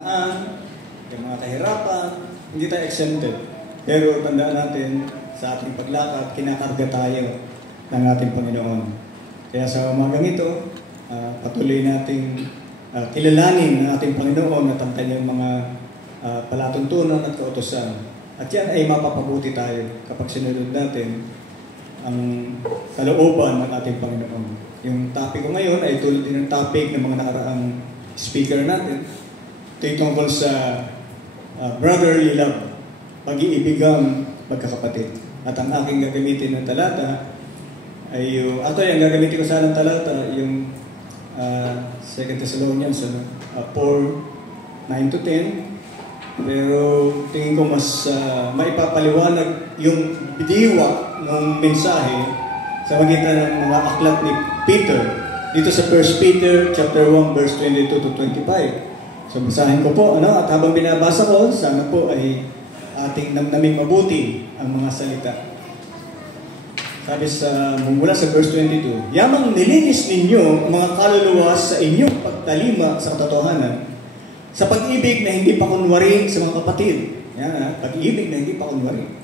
yung mga kahirapan, hindi tayo exempted. Pero tandaan natin, sa ating paglakad, kinakarga tayo ng ating Panginoon. Kaya sa umagang ito, patuloy nating kilalanin ng ating Panginoon at ang kanyang mga palatuntunan at kautusan. At yan ay mapapabuti tayo kapag sinunod natin ang kalooban ng ating Panginoon. Yung topic ko ngayon ay tulad din ng topic ng mga nakaraang speaker natin. Ito'y tungkol sa brotherly love, pag-iibigang magkakapatid. At ang aking gagamitin ng talata ay yung, ang gagamitin ko sa ng talata, yung 2 Thessalonians 4, 9-10. Pero tingin ko mas maipapaliwanag yung diwa ng mensahe sa magitan ng mga aklat ni Peter. Dito sa 1 Peter chapter 1 verse 22-25. So basahin ko po, at habang binabasa ko, sana po ay ating namnaming mabuti ang mga salita. Sabi mula sa verse 22, yamang nilinis ninyo ang mga kaluluwa sa inyong pagtalima sa katotohanan, sa pag-ibig na hindi pa kunwari sa mga kapatid. Yan, pag-ibig na hindi pa kunwari.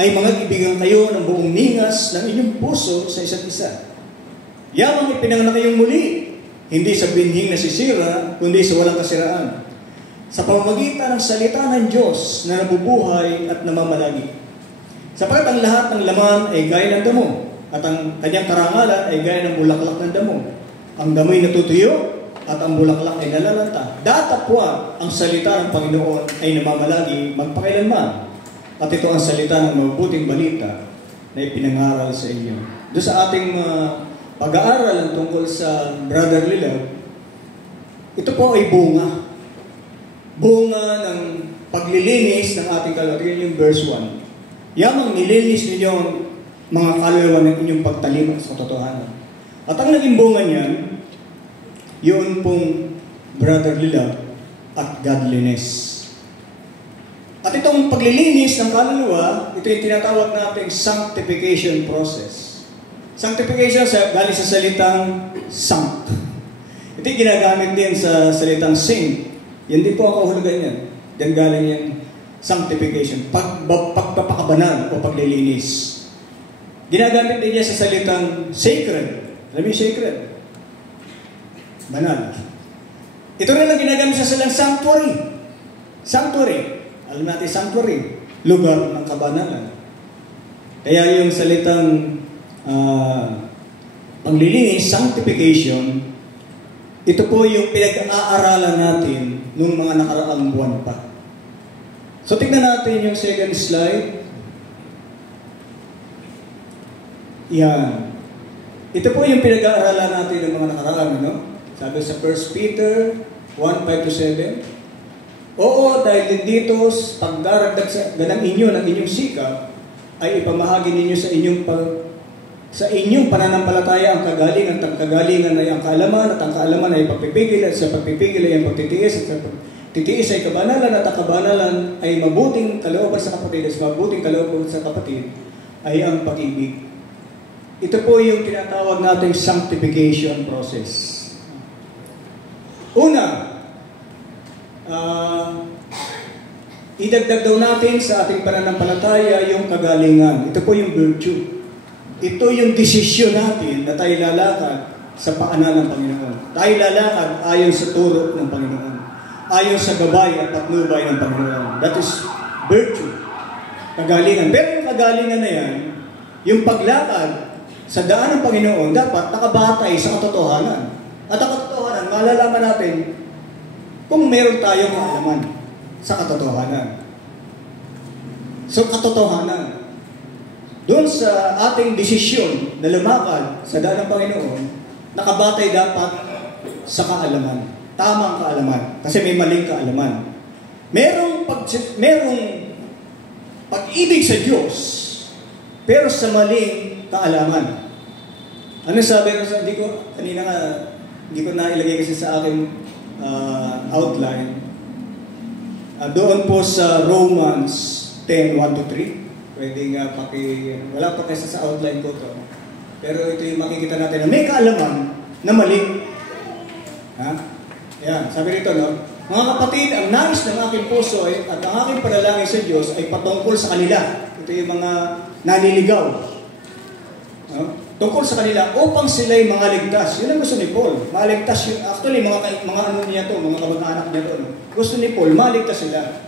Ay mga ibigan kayo ng buong ningas ng inyong puso sa isa't isa. Yamang ipinanganak kayong muli, hindi sa binhing nasisira, kundi sa walang kasiraan. Sa pamamagitan ng salita ng Diyos na nabubuhay at namamalagi. Sapagkat ang lahat ng laman ay gaya ng damo, at ang kanyang karangalan ay gaya ng bulaklak ng damo. Ang damo'y natutuyo, at ang bulaklak ay nalalanta. Datapwa ang salita ng Panginoon ay namamalagi magpakailanman. At ito ang salita ng mabuting balita na ipinangaral sa inyo. Doon sa ating pag-aaral tungkol sa brotherly love, ito po ay bunga. Bunga ng paglilinis ng ating kaluluwa. Tingnan yung verse 1. Yamang nilinis ninyo mga kaluluwa ng inyong pagtalima sa katotohanan. At ang naging bunga niyan, yun pong brotherly love at godliness. At itong paglilinis ng kaluluwa, ito yung tinatawag nating sanctification process. Sanctification galing sa salitang sanct. Ito yung ginagamit din sa salitang saint. Yan din po ang kahulugan niyan. Yan galing yung sanctification. Pagpapakabanal o paglilinis. Ginagamit din niya sa salitang sacred. Alam mo yung sacred? Banal. Ito rin ang ginagamit sa salitang sanctuary. Sanctuary. Alam natin sanctuary. Lugar ng kabanalan. Kaya yung salitang paglilinis, sanctification, ito po yung pinag-aaralan natin nung mga nakaraang buwan pa. So, tignan natin yung second slide. Yan. Ito po yung pinag-aaralan natin ng mga nakaraang, Sabi sa 1 Peter 1:5-7, oo, dahil dito, pagdaragdag ng inyong sikap, ay ipamahagi ninyo sa inyong pananampalataya ang kagalingan, at ang kagalingan ay ang kaalaman, at ang kaalaman ay pagpipigil, at sa pagpipigil ay ang pagtitiis, at sa pagtitiis ay kabanalan, at ang kabanalan ay mabuting kalooban sa kapatid, at sa mabuting kalooban sa kapatid ay ang pag-ibig. Ito po yung tinatawag nating sanctification process. Una, idagdag daw natin sa ating pananampalataya yung kagalingan. Ito po yung virtue. Ito yung desisyon natin na tayo lalakad sa paanan ng Panginoon. Tayo lalakad ayon sa turo ng Panginoon. Ayon sa gabay at patnubay ng Panginoon. That is virtue. Kagalingan. Pero yung kagalingan na yan, yung paglakad sa daan ng Panginoon, dapat nakabatay sa katotohanan. At ang katotohanan, malalaman natin kung meron tayong kaalaman sa katotohanan. So, katotohanan. Doon sa ating desisyon na lumakad sa daan ng Panginoon, nakabatay dapat sa kaalaman. Tamang kaalaman. Kasi may maling kaalaman. Merong pag-ibig sa Diyos, pero sa maling kaalaman. Ano sabi ko sa, hindi ko nailagay kasi sa aking outline. Doon po sa Romans 10:1-3. Pwede nga wala pa kasi sa outline ko to. Pero ito yung makikita natin na may kaalaman na mali. Ha? Ayan, sabi rito, Mga kapatid, ang nais ng aking puso at ang aking panalangin sa Diyos ay patungkol sa kanila. Ito yung mga naliligaw. No? Tungkol sa kanila upang sila'y mga ligtas. Yun ang gusto ni Paul. Maligtas yun. Actually, mga ano niya to, mga kamag-anak niya to. No? Gusto ni Paul, maligtas sila.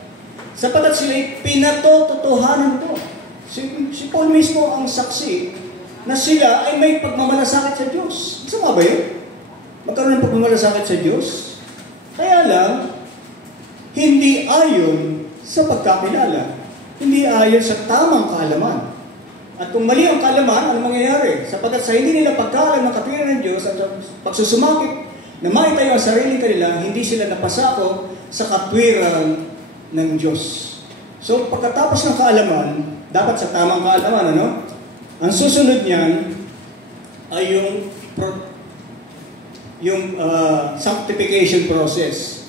Sapagat sila'y pinatototohanan to. Si Paul mismo ang saksi na sila ay may pagmamalasakit sa Diyos. Gusto nga ba yun? Magkaroon ng pagmamalasakit sa Diyos? Kaya lang, hindi ayon sa pagkakilala. Hindi ayon sa tamang kaalaman. At kung mali ang kaalaman, ano mangyayari? Sapagkat sa hindi nila pagkaalam ng katwiran ng Diyos at pagsusumakit na maitayo ang sarili kanila, hindi sila napasako sa katwiran ng Diyos. So, pagkatapos ng kaalaman, dapat sa tamang kaalaman, ano? Ang susunod niyan ay yung sanctification process.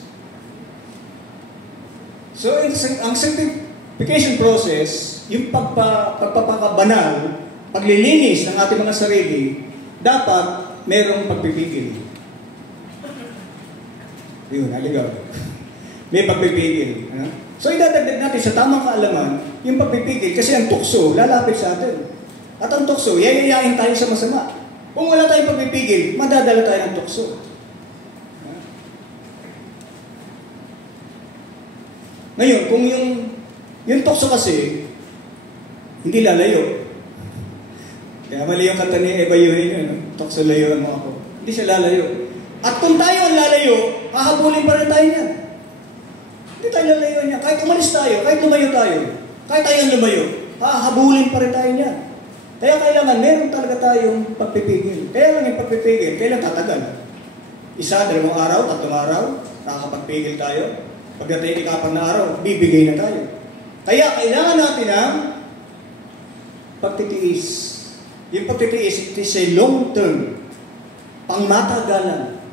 So, ang sanctification process, yung pagpapakabanal, paglilinis ng ating mga sarili, dapat merong pagpipigil. Yun, naligaw. May pagpipigil. So, idadagdag natin sa tamang kaalaman, yung pagpipigil, kasi ang tukso, lalapit sa atin. At ang tukso, yayayain tayo sa masama. Kung wala tayong pagpipigil, madadala tayo ng tukso. Ngayon, kung yung tukso kasi, hindi lalayo. Kaya mali yung kanta ni Eva Yuhin yun, tukso layuan mo ako. Hindi siya lalayo. At kung tayo ang lalayo, hahabulin pa rin tayo niyan. Hindi tayo lalayo niya. Kahit umalis tayo, kahit lumayo tayo, kahit tayo ang lumayo, hahabulin pa rin tayo niyan. Kaya kailangan, meron talaga tayong pagpipigil. Kaya lang yung pagpipigil, kailan tatagal? Isa, 2 araw, 3 araw, nakakapagpigil tayo. Pagdating ika-4 na araw, bibigay na tayo. Kaya kailangan natin ang pagtitiis. Yung pagtitiis, it is a long term. Pangmatagalan.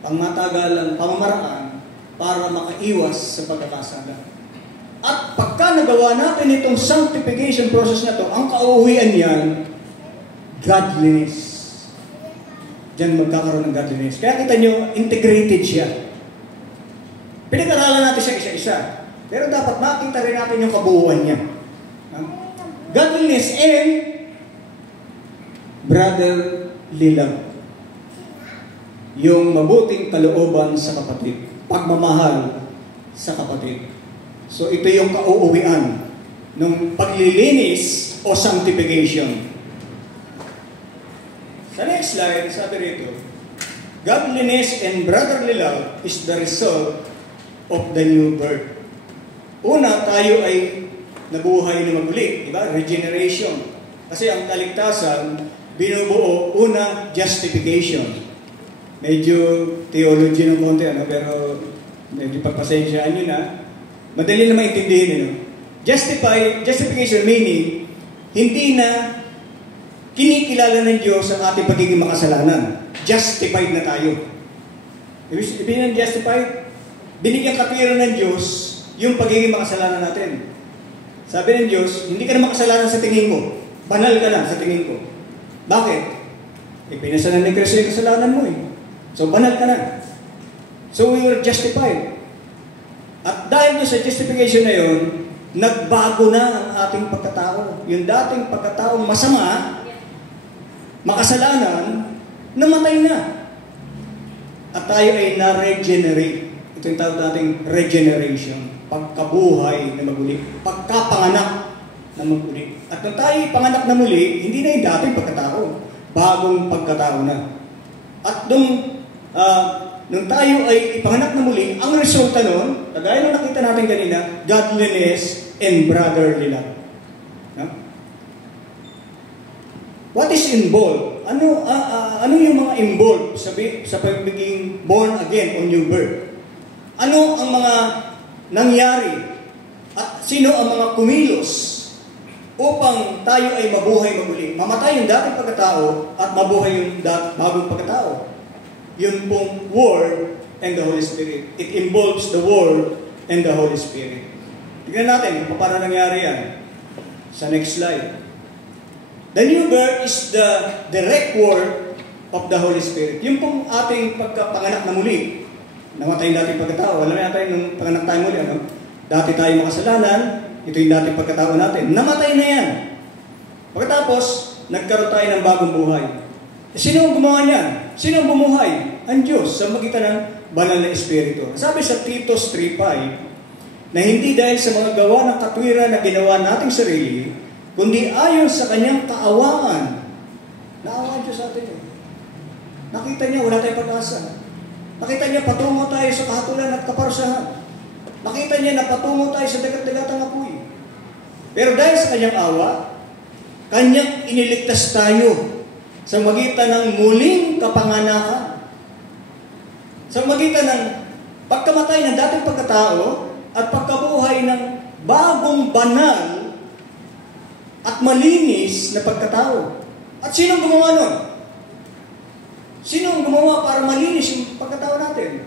Pangmatagalan, pamamaraan para makaiwas sa pagkakasala. At pagka nagawa natin itong sanctification process na to, ang kauuwian niyan, godliness. Diyan magkakaroon ng godliness. Kaya kita nyo, integrated siya. Pinag-aralan natin siya isa-isa. Pero dapat makita rin natin yung kabuuan niya. Godliness and brotherly love. Yung mabuting kalooban sa kapatid. Pagmamahal sa kapatid. So ito yung kauuwian ng paglilinis o sanctification. Sa next slide, sabi rito, godliness and brotherly love is the result of the new birth. Una, tayo ay nabuhay na maguli, di ba? Regeneration. Kasi ang kaligtasan, binubuo, una, justification. Medyo theology ng konti, pero medyo pagpasensyaan nyo na. Madali na maintindihin. Justification meaning, hindi na kinikilala ng Diyos ang ating pagiging makasalanan. Justified na tayo. Ibig sabihin ng justified, binigyan katwiran ng Diyos yung pagiging makasalanan natin. Sabi ng Diyos, hindi ka na makasalanan sa tingin mo. Banal ka na sa tingin ko. Bakit? Pinasalan ni Kristo yung kasalanan mo . So, banal ka na. So, we were justified. At dahil doon sa justification na yun, nagbago na ang ating pagkatao. Yung dating pagkataong masama, makasalanan, namatay na. At tayo ay na-regenerate. Ito yung tawag nating regeneration. Pagkabuhay na maguli. Pagkapanganak na maguli. At nung tayo panganak na muli, hindi na yung dating pagkatao. Bagong pagkatao na. At nung tayo ay ipanganak na muli, ang resulta nun, kagaya nung nakita natin kanina, godliness and brotherly love. No? What is involved? Ano yung mga involved sa pagiging born again o new birth? Ano ang mga nangyari? At sino ang mga kumilos upang tayo ay mabuhay maguli? Mamatay yung dating pagkatao at mabuhay yung bagong pagkatao. Yun pong Word and the Holy Spirit. It involves the Word and the Holy Spirit. Tignan natin kung paano nangyari yan. Sa next slide. The new birth is the direct work of the Holy Spirit. Yung pong ating pagkapanganak na muli. namatay yung dating pagkatao. Alam natin nung panganak tayo muli, ano? Dati tayo makasalanan, ito yung dating pagkatao natin. Namatay na yan. Pagkatapos, nagkaroon tayo ng bagong buhay. Sino ang gumawa niyan? Sino ang bumuhay? Ang Diyos sa magitan ng banal na Espiritu. Sabi sa Titus 3:5, na hindi dahil sa mga gawa ng katwiran na ginawa nating sarili, kundi ayon sa kanyang kaawaan. Naawaan Diyos sa atin. Nakita niya, wala tayong pag-asa. Nakita niya, patungo tayo sa kahatulan at kaparusahan. Nakita niya na patungo tayo sa dagat-dagatang apoy. Pero dahil sa kanyang awa, kanyang iniligtas tayo sa magitan ng muling kapanganakan. Sa magitan ng pagkamatay ng dating pagkatao at pagkabuhay ng bagong banal at malinis na pagkatao. At sinong gumawa nun? Sinong gumawa para malinis yung pagkatao natin?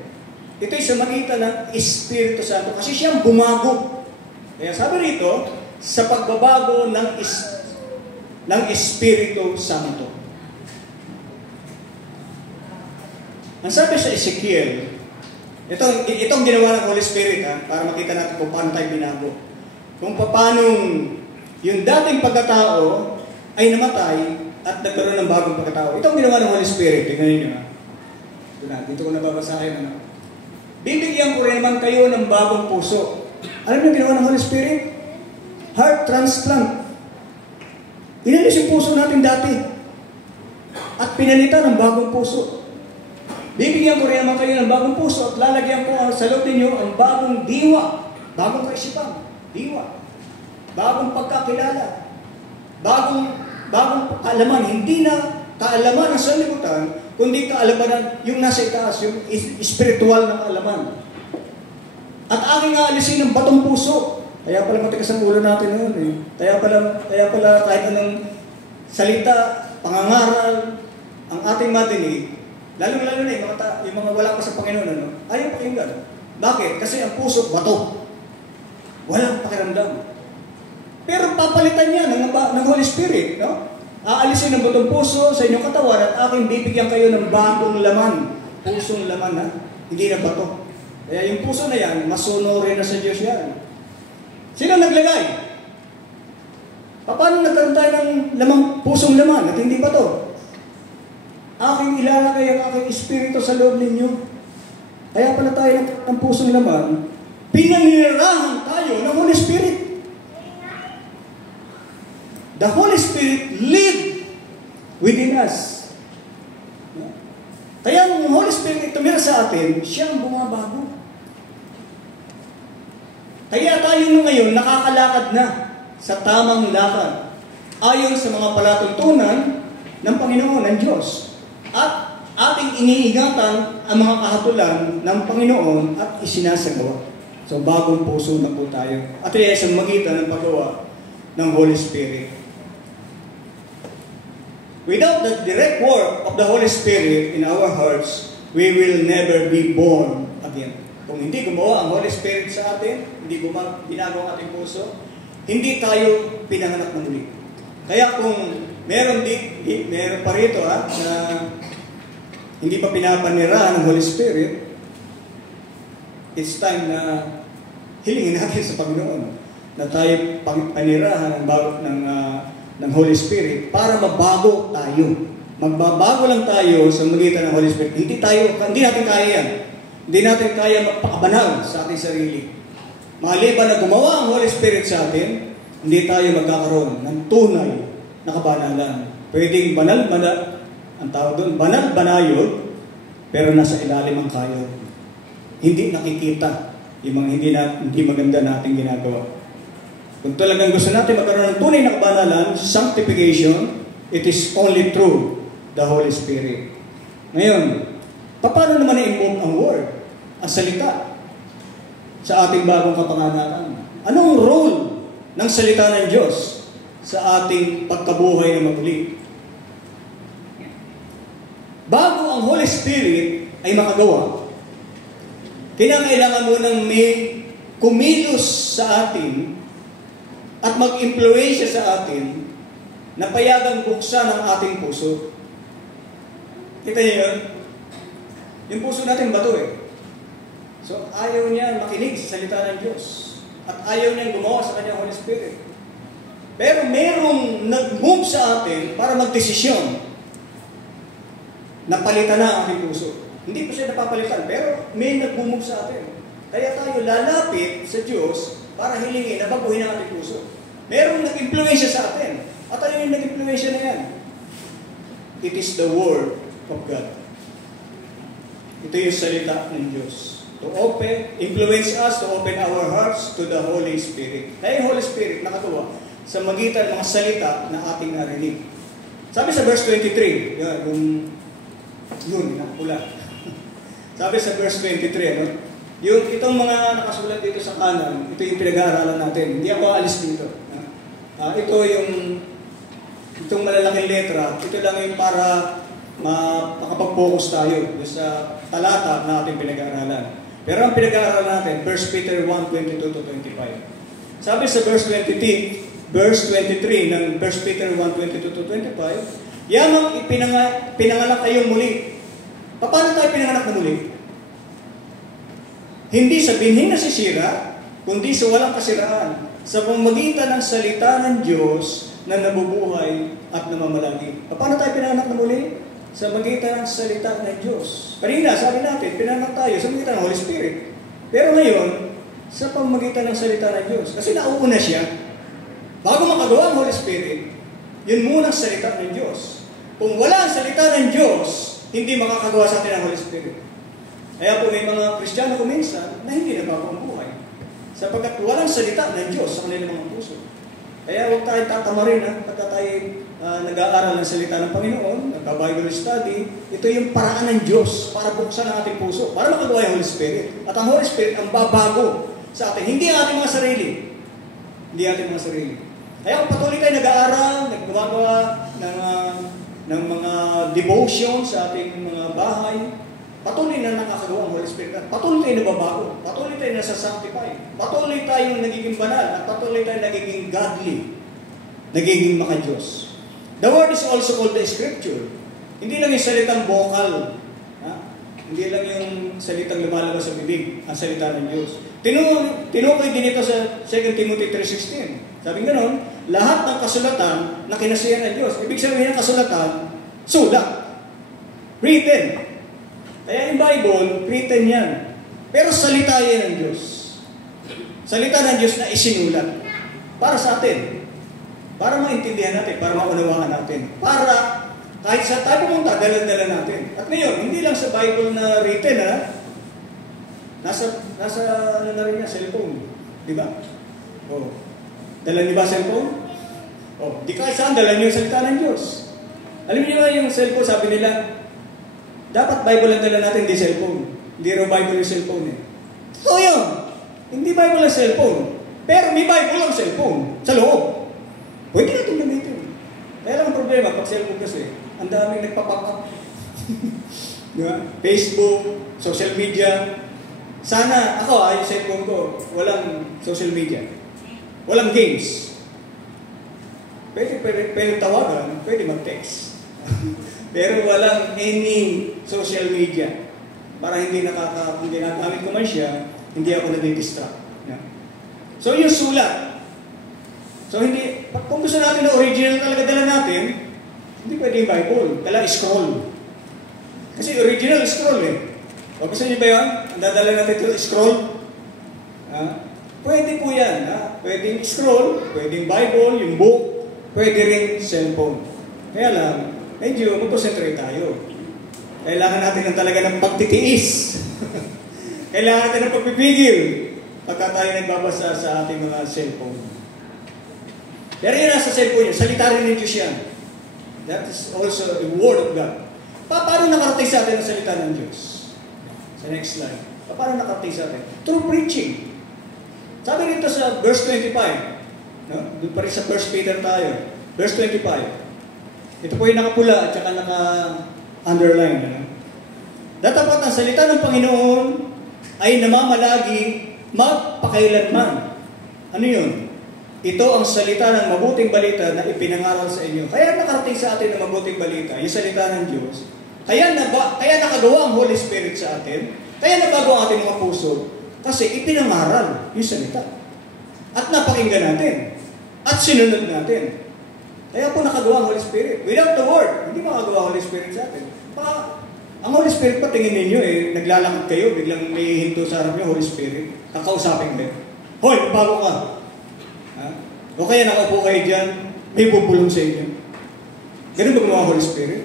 Ito'y sa magitan ng Espiritu Santo. Kasi siyang bumago. Kaya sabi rito, sa pagbabago ng Espiritu Santo. Ang sabi sa Ezekiel, itong ginawa ng Holy Spirit, para makita natin kung paano tayo binago. Kung paano yung dating pagkatao ay namatay at nagkaroon ng bagong pagkatao. Itong ginawa ng Holy Spirit, tingnan ninyo. Dito ko nababasahin. Bibigyan ko rin naman kayo ng bagong puso. Alam niyo ginawa ng Holy Spirit? Heart transplant. Inalis yung puso natin dati at pinalitan ng bagong puso. Bibigyan ko rin naman kayo ng bagong puso at lalagyan ko sa loob ninyo ang bagong diwa, bagong kaisipan, diwa, bagong pagkakilala, bagong kaalaman. Hindi na kaalaman ng sanlibutan, kundi kaalaman yung nasa itaas, yung espiritual na kaalaman. At aking aalisin ng batong puso. Kaya pala matigas ang ulo natin noon eh. Kaya pala kahit anong salita, pangangaral, ang ating madinig, lalo-lalo na yung mga wala pa sa Panginoon, ayaw pakinggan. Bakit? Kasi ang puso, bato. Walang pakiramdam. Pero papalitan niya ng Holy Spirit, no? Aalisin ng batong puso sa inyong katawan at aking bibigyan kayo ng bagong laman. Pusong laman, hindi na bato. Kaya yung puso na yan, masunurin na sa Diyos yan. Sino naglagay? Paano nagkaroon tayo ng pusong laman at hindi bato? Aking ilalagay ang aking Espiritu sa loob ninyo. Kaya pala tayo ng pusong laman, pinanirahan tayo ng Holy Spirit. The Holy Spirit live within us. Kaya ang Holy Spirit tumira sa atin, siya ang bumabago. Kaya tayo ngayon nakakalakad na sa tamang lakad ayon sa mga palatuntunan ng Panginoon, ng Diyos. At ating iniingatan ang mga kahatulan ng Panginoon at isinasagawa. So, bagong puso na po tayo. At ay isang magitan ng paggawa ng Holy Spirit. Without the direct work of the Holy Spirit in our hearts, we will never be born again. Kung hindi gumawa ang Holy Spirit sa atin, hindi binago ang ating puso, hindi tayo pinanganak ng muli. Kaya kung meron pa rito na hindi pa pinapanirahan ng Holy Spirit, it's time na hilingin natin sa Panginoon na tayo panirahan ng Holy Spirit para mabago tayo. Magbabago lang tayo sa magitan ng Holy Spirit. Hindi natin kaya yan. Hindi natin kaya magpakabanal sa ating sarili. Maliban na gumawa ang Holy Spirit sa atin, hindi tayo magkakaroon ng tunay na kabanalan. Pwedeng ang tawag doon, banayod, pero nasa ilalim ang kayod. Hindi nakikita yung mga hindi maganda nating ginagawa. Kung talagang gusto natin magkaroon ng tunay na kabanalan, sanctification, it is only through the Holy Spirit. Ngayon, paano naman i-move ang word, ang salita, sa ating bagong kapanganakan? Anong role ng salita ng Diyos sa ating pagkabuhay na maguli? Bago ang Holy Spirit ay makagawa, kinakailangan mo nang may kumilos sa atin at mag-impluensya sa atin na payagang buksan ang ating puso. Kita niyo yun? Yung puso natin bato eh. So, ayaw niya makinig sa salita ng Diyos. At ayaw niyang gumawa sa kanyang Holy Spirit. Pero merong nag-move sa atin para magdesisyon na palitan na ang ating puso. Hindi ko siya napapalitan, pero may nag-move sa atin. Kaya tayo lalapit sa Diyos para hilingin na baguhin ang ating puso. Merong nag-impluensya sa atin. At ano yung nag-impluensya na yan? It is the Word of God. Ito yung salita ng Diyos. To influence us, to open our hearts to the Holy Spirit. Kaya yung Holy Spirit nakatuwa sa magitan ng mga salita na ating narinig. Sabi sa verse 23, yun, nakapula. Sabi sa verse 23, itong mga nakasulat dito sa kanan, ito yung pinag-aaralan natin. Hindi ako alis dito. Itong malalaking letra, ito lang yung para makapag-focus tayo sa talata na ating pinag-aaralan. Pero ang pinag-aaralan natin, 1 Peter 1:22-25. Sabi sa verse 23 ng 1 Peter 1:22-25, yamang pinanganak kayong muli. Paano tayo pinanganak na muli? Hindi sa binhi na sisira, kundi sa walang kasiraan, sa pamamagitan ng salita ng Diyos na nabubuhay at namamalagi. Paano tayo pinanganak na muli? Sa magitan ng salita ng Diyos. Kanina, sabi natin, pinanganak tayo sa magitan ng Holy Spirit. Pero ngayon, sa pamamagitan ng salita ng Diyos. Kasi nauuna siya. Bago makagawa ang Holy Spirit, yun muna ang salita ng Diyos. Kung wala ang salita ng Diyos, hindi makakagawa sa atin ang Holy Spirit. Kaya po may mga Kristiyano kuminsan na hindi nabago ang buhay. Sapagkat walang salita ng Diyos sa kanilang mga puso. Kaya huwag tayo tatamarin pagka tayo nag-aaral ng salita ng Panginoon, nagka-Bible study, ito yung paraan ng Diyos para buksan ang ating puso, para makagawa yung Holy Spirit. At ang Holy Spirit ang babago sa atin, hindi ang ating mga sarili. Hindi ating mga sarili. Kaya kung patuloy tayo nag-aaral, naggagawa ng mga devotion sa ating mga bahay, patuloy na nakakagawa ang Holy Spirit. At patuloy tayo nababago. Patuloy tayo nasa-sanctify. Patuloy tayong nagiging banal. At patuloy tayong nagiging godly. Nagiging maka-Diyos. The word is also called the Scripture. Hindi lang yung salitang vocal. Hindi lang yung salitang lumalabas sa bibig. Ang salita ng Diyos. Tinukoy din ito sa 2 Timothy 3:16. Sabi gano'n, lahat ng kasulatan na kinasihan ng Diyos. Ibig sabihin ng kasulatan, sulat. Written. Kaya yung Bible, written yan. Pero salita yan ng Diyos. Salita ng Diyos na isinulat. Para sa atin. Para maintindihan natin, para maunawaan natin. Para kahit sa tayo pumunta, dala-dala natin. At ngayon, hindi lang sa Bible na written, nasa ano na rin yan, cellphone. Di ba? Oh. Dala niyo ba cellphone? Oh. Di kahit saan, dala niyo yung salita ng Diyos. Alam niyo ba yung cellphone, sabi nila, dapat Bible ang dala natin, hindi cellphone. Hindi raw Bible yung cellphone eh. So yun, hindi Bible ang cellphone. Pero may Bible ang cellphone sa loob. Pwede natin gamitin. Kaya lang ang problema, pag cellphone kasi, ang daming nagpa-pop up. Facebook, social media. Sana, ako, yung cellphone ko, walang social media. Walang games. Pwede tawagan, pwede mag-text. Pero walang any social media. Para hindi nagamit ko man siya, hindi ako nadidistract. So yung sulat. So hindi, kung gusto natin na original talaga dala natin, hindi pwede yung Bible. Kailangan scroll. Kasi original scroll eh. O gusto niyo ba yun? Ang dadala natin ito, scroll. Pwede po yan. Pwede yung scroll, pwede yung Bible, yung book, pwede rin cellphone. Kaya lang, medyo mag-concentrate tayo. Kailangan natin talaga ng pagtitiis. Kailangan natin ng pagpipigil pagka tayo nagbabasa sa ating mga cellphone. Pero yun nasa cellphone niya, salita rin ng Diyos yan. That is also the Word of God. Paano nakarating sa atin ang salita ng Diyos? Sa next slide. Paano nakarating sa atin? Through preaching. Sabi rito sa verse 25, doon pa rin sa 1 Peter tayo. Verse 25. Ito po yung nakapula at saka naka-underline. Datapat ang salita ng Panginoon ay namamalagi magpakailanman. Ano yun? Ito ang salita ng mabuting balita na ipinangaral sa inyo. Kaya nakarating sa atin ng mabuting balita, yung salita ng Diyos. Kaya nakagawa ang Holy Spirit sa atin Kaya nabago ang ating mga puso kasi ipinangaral yung salita. At napakinggan natin. At sinunod natin. Kaya po nakagawa ang Holy Spirit. Without the Word, hindi makagawa ang Holy Spirit sa atin. Ang Holy Spirit pa, tingin ninyo naglalakad kayo, biglang may hinto sa harap niyo, Holy Spirit, kakausapin kayo. Hoy, bago ka. Ha? O kaya nakaupo kayo dyan, may bubulong sa inyo. Ganun ba gumawa ang Holy Spirit?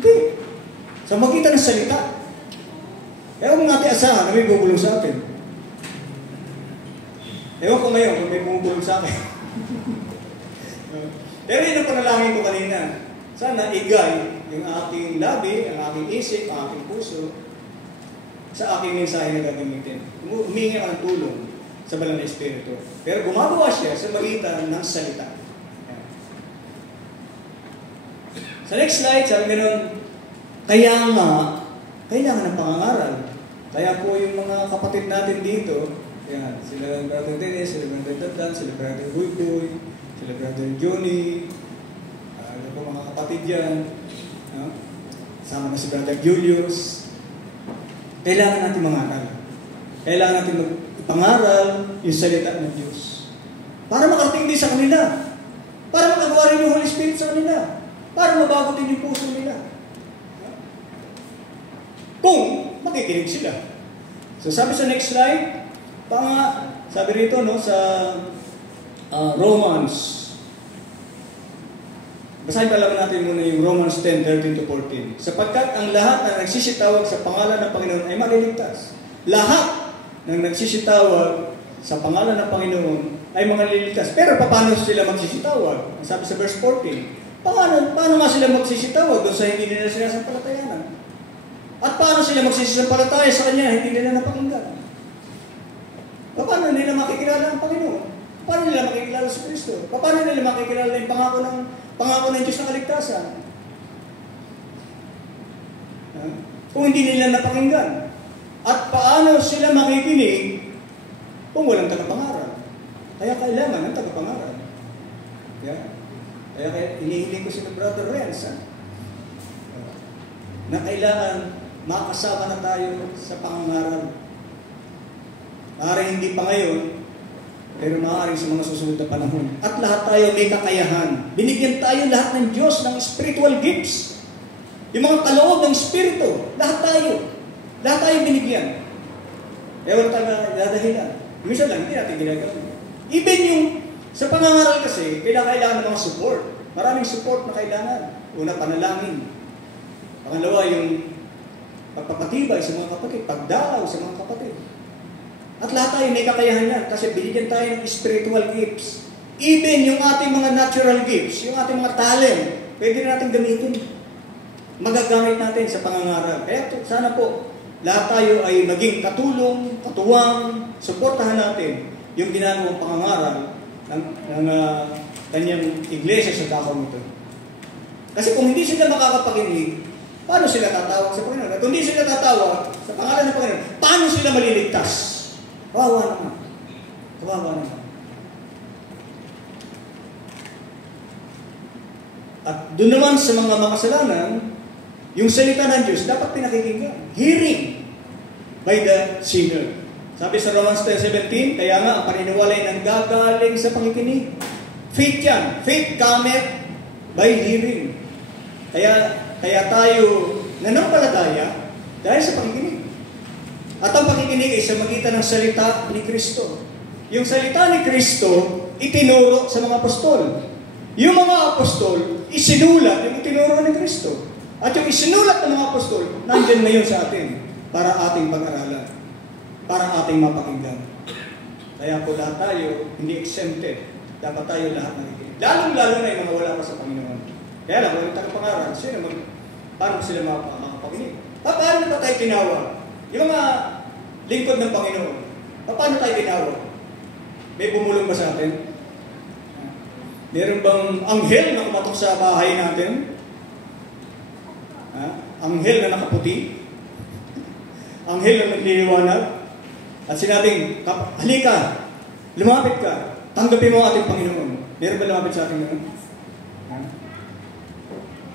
Hindi. Sa magitan ng salita. Kaya huwag natin asahan na may bubulong sa atin. Ewan ko ngayon kung may bubulong sa akin. Pero yun ang panalangin ko kanina. Sana igay yung aking labi, ang aking isip, ang aking puso sa aking mensahe na gagamitin. Humingi ka ng tulong sa Banal na Espiritu. Pero gumagawa siya sa magitan ng salita. Sa next slide, sabi ganun, kaya nga, kailangan ng pangangaral. Kaya po yung mga kapatid natin dito, yan, sila Brother Dennis, sila Brother Datan, sila Brother Huykoy, sila Brother Johnny, ano po mga kapatid yan, sama na si Brother Julius. Kailangan natin mangaral. Kailangan natin pangaral yung salita ng Diyos. Para makarating din sa kanila. Para makagawa rin yung Holy Spirit sa kanila. Para mabago din yung puso nila. Kung makikinig sila. So sabi sa next slide, sabi rito sa Romans. Basahin pala natin muna yung Romans 10:13-14. Sapagkat ang lahat na nagsisitawag sa pangalan ng Panginoon ay maliligtas. Lahat ng nagsisitawag sa pangalan ng Panginoon ay maliligtas. Pero paano sila magsisitawag? Sabi sa verse 14, paano nga sila magsisitawag doon sa hindi nila sinasampalatayanan? At paano sila magsisampalataya sa Kanya hindi nila napakinggan? Paano nila makikilala ang Panginoon? Paano nila makikilala si Kristo? Paano nila makikilala yung pangako ng Diyos na kaligtasan? Kung hindi nila napakinggan. At paano sila makikinig kung walang tagapangaral? Kaya kailangan ng tagapangaral. Kaya inihiling ko si Brother Renz na kailangan makasama na tayo sa pangangaral. Maaaring hindi pa ngayon, pero maaaring sa mga susunod na panahon. At lahat tayo may kakayahan. Binigyan tayo lahat ng Diyos ng spiritual gifts. Yung mga kaloob ng Espiritu. Lahat tayo binigyan. Kaya wala tayo dadahilan. Minsan lang, hindi natin ginagawa. Even yung sa pangangaral kasi, kailangan ng mga support. Maraming support na kailangan. Una, panalangin. Pangalawa, yung pagpapatibay sa mga kapatid, pagdalaw sa mga kapatid. At lahat tayo may kakayahan yan kasi binigyan tayo ng spiritual gifts. Even yung ating mga natural gifts, yung ating mga talent, pwede natin gamitin. Magagamit natin sa pangangaral. Kaya sana po, lahat tayo ay maging katulong, katuwang, suportahan natin yung ginagawang pangangaral ng kanyang iglesia sa dakong ito. Kasi kung hindi sila makakapakinig, paano sila tatawag sa Panginoon? At kung hindi sila tatawag sa pangalan ng Panginoon, paano sila maliligtas? Kawawa naman. At doon naman sa mga makasalanan, yung salita ng Diyos dapat pinakikinggan. Hearing by the sinner. Sabi sa Romans 10:17, kaya nga ang paniniwala ay nanggagaling sa pakikinig. Faith yan. Faith cometh by hearing. Kaya tayo nanampalataya dahil sa pakikinig. At ang pakikinig ay sa magitan ng salita ni Kristo. Yung salita ni Kristo, itinuro sa mga apostol. Yung mga apostol, isinulat yung itinuro ni Kristo. At yung isinulat ng mga apostol, nandyan ngayon sa atin para ating pag-aralan, para ating mapakinggan. Kaya po lahat tayo, hindi exempted. Dapat tayo lahat nakikinig. Lalong-lalo na yung mga wala pa sa Panginoon. Kaya lang, kung tagapangaral, paano sila makapakinig? Paano pa tayo tinawag? Yung mga lingkod ng Panginoon, paano tayo tinawag? May bumulong ba sa atin? Meron bang anghel na kumatok sa bahay natin? Anghel na nakaputi? Anghel na nagliliwanag? At sinabing, halika, lumapit ka, tanggapin mo ating Panginoon. Meron ba lumapit sa ating Panginoon?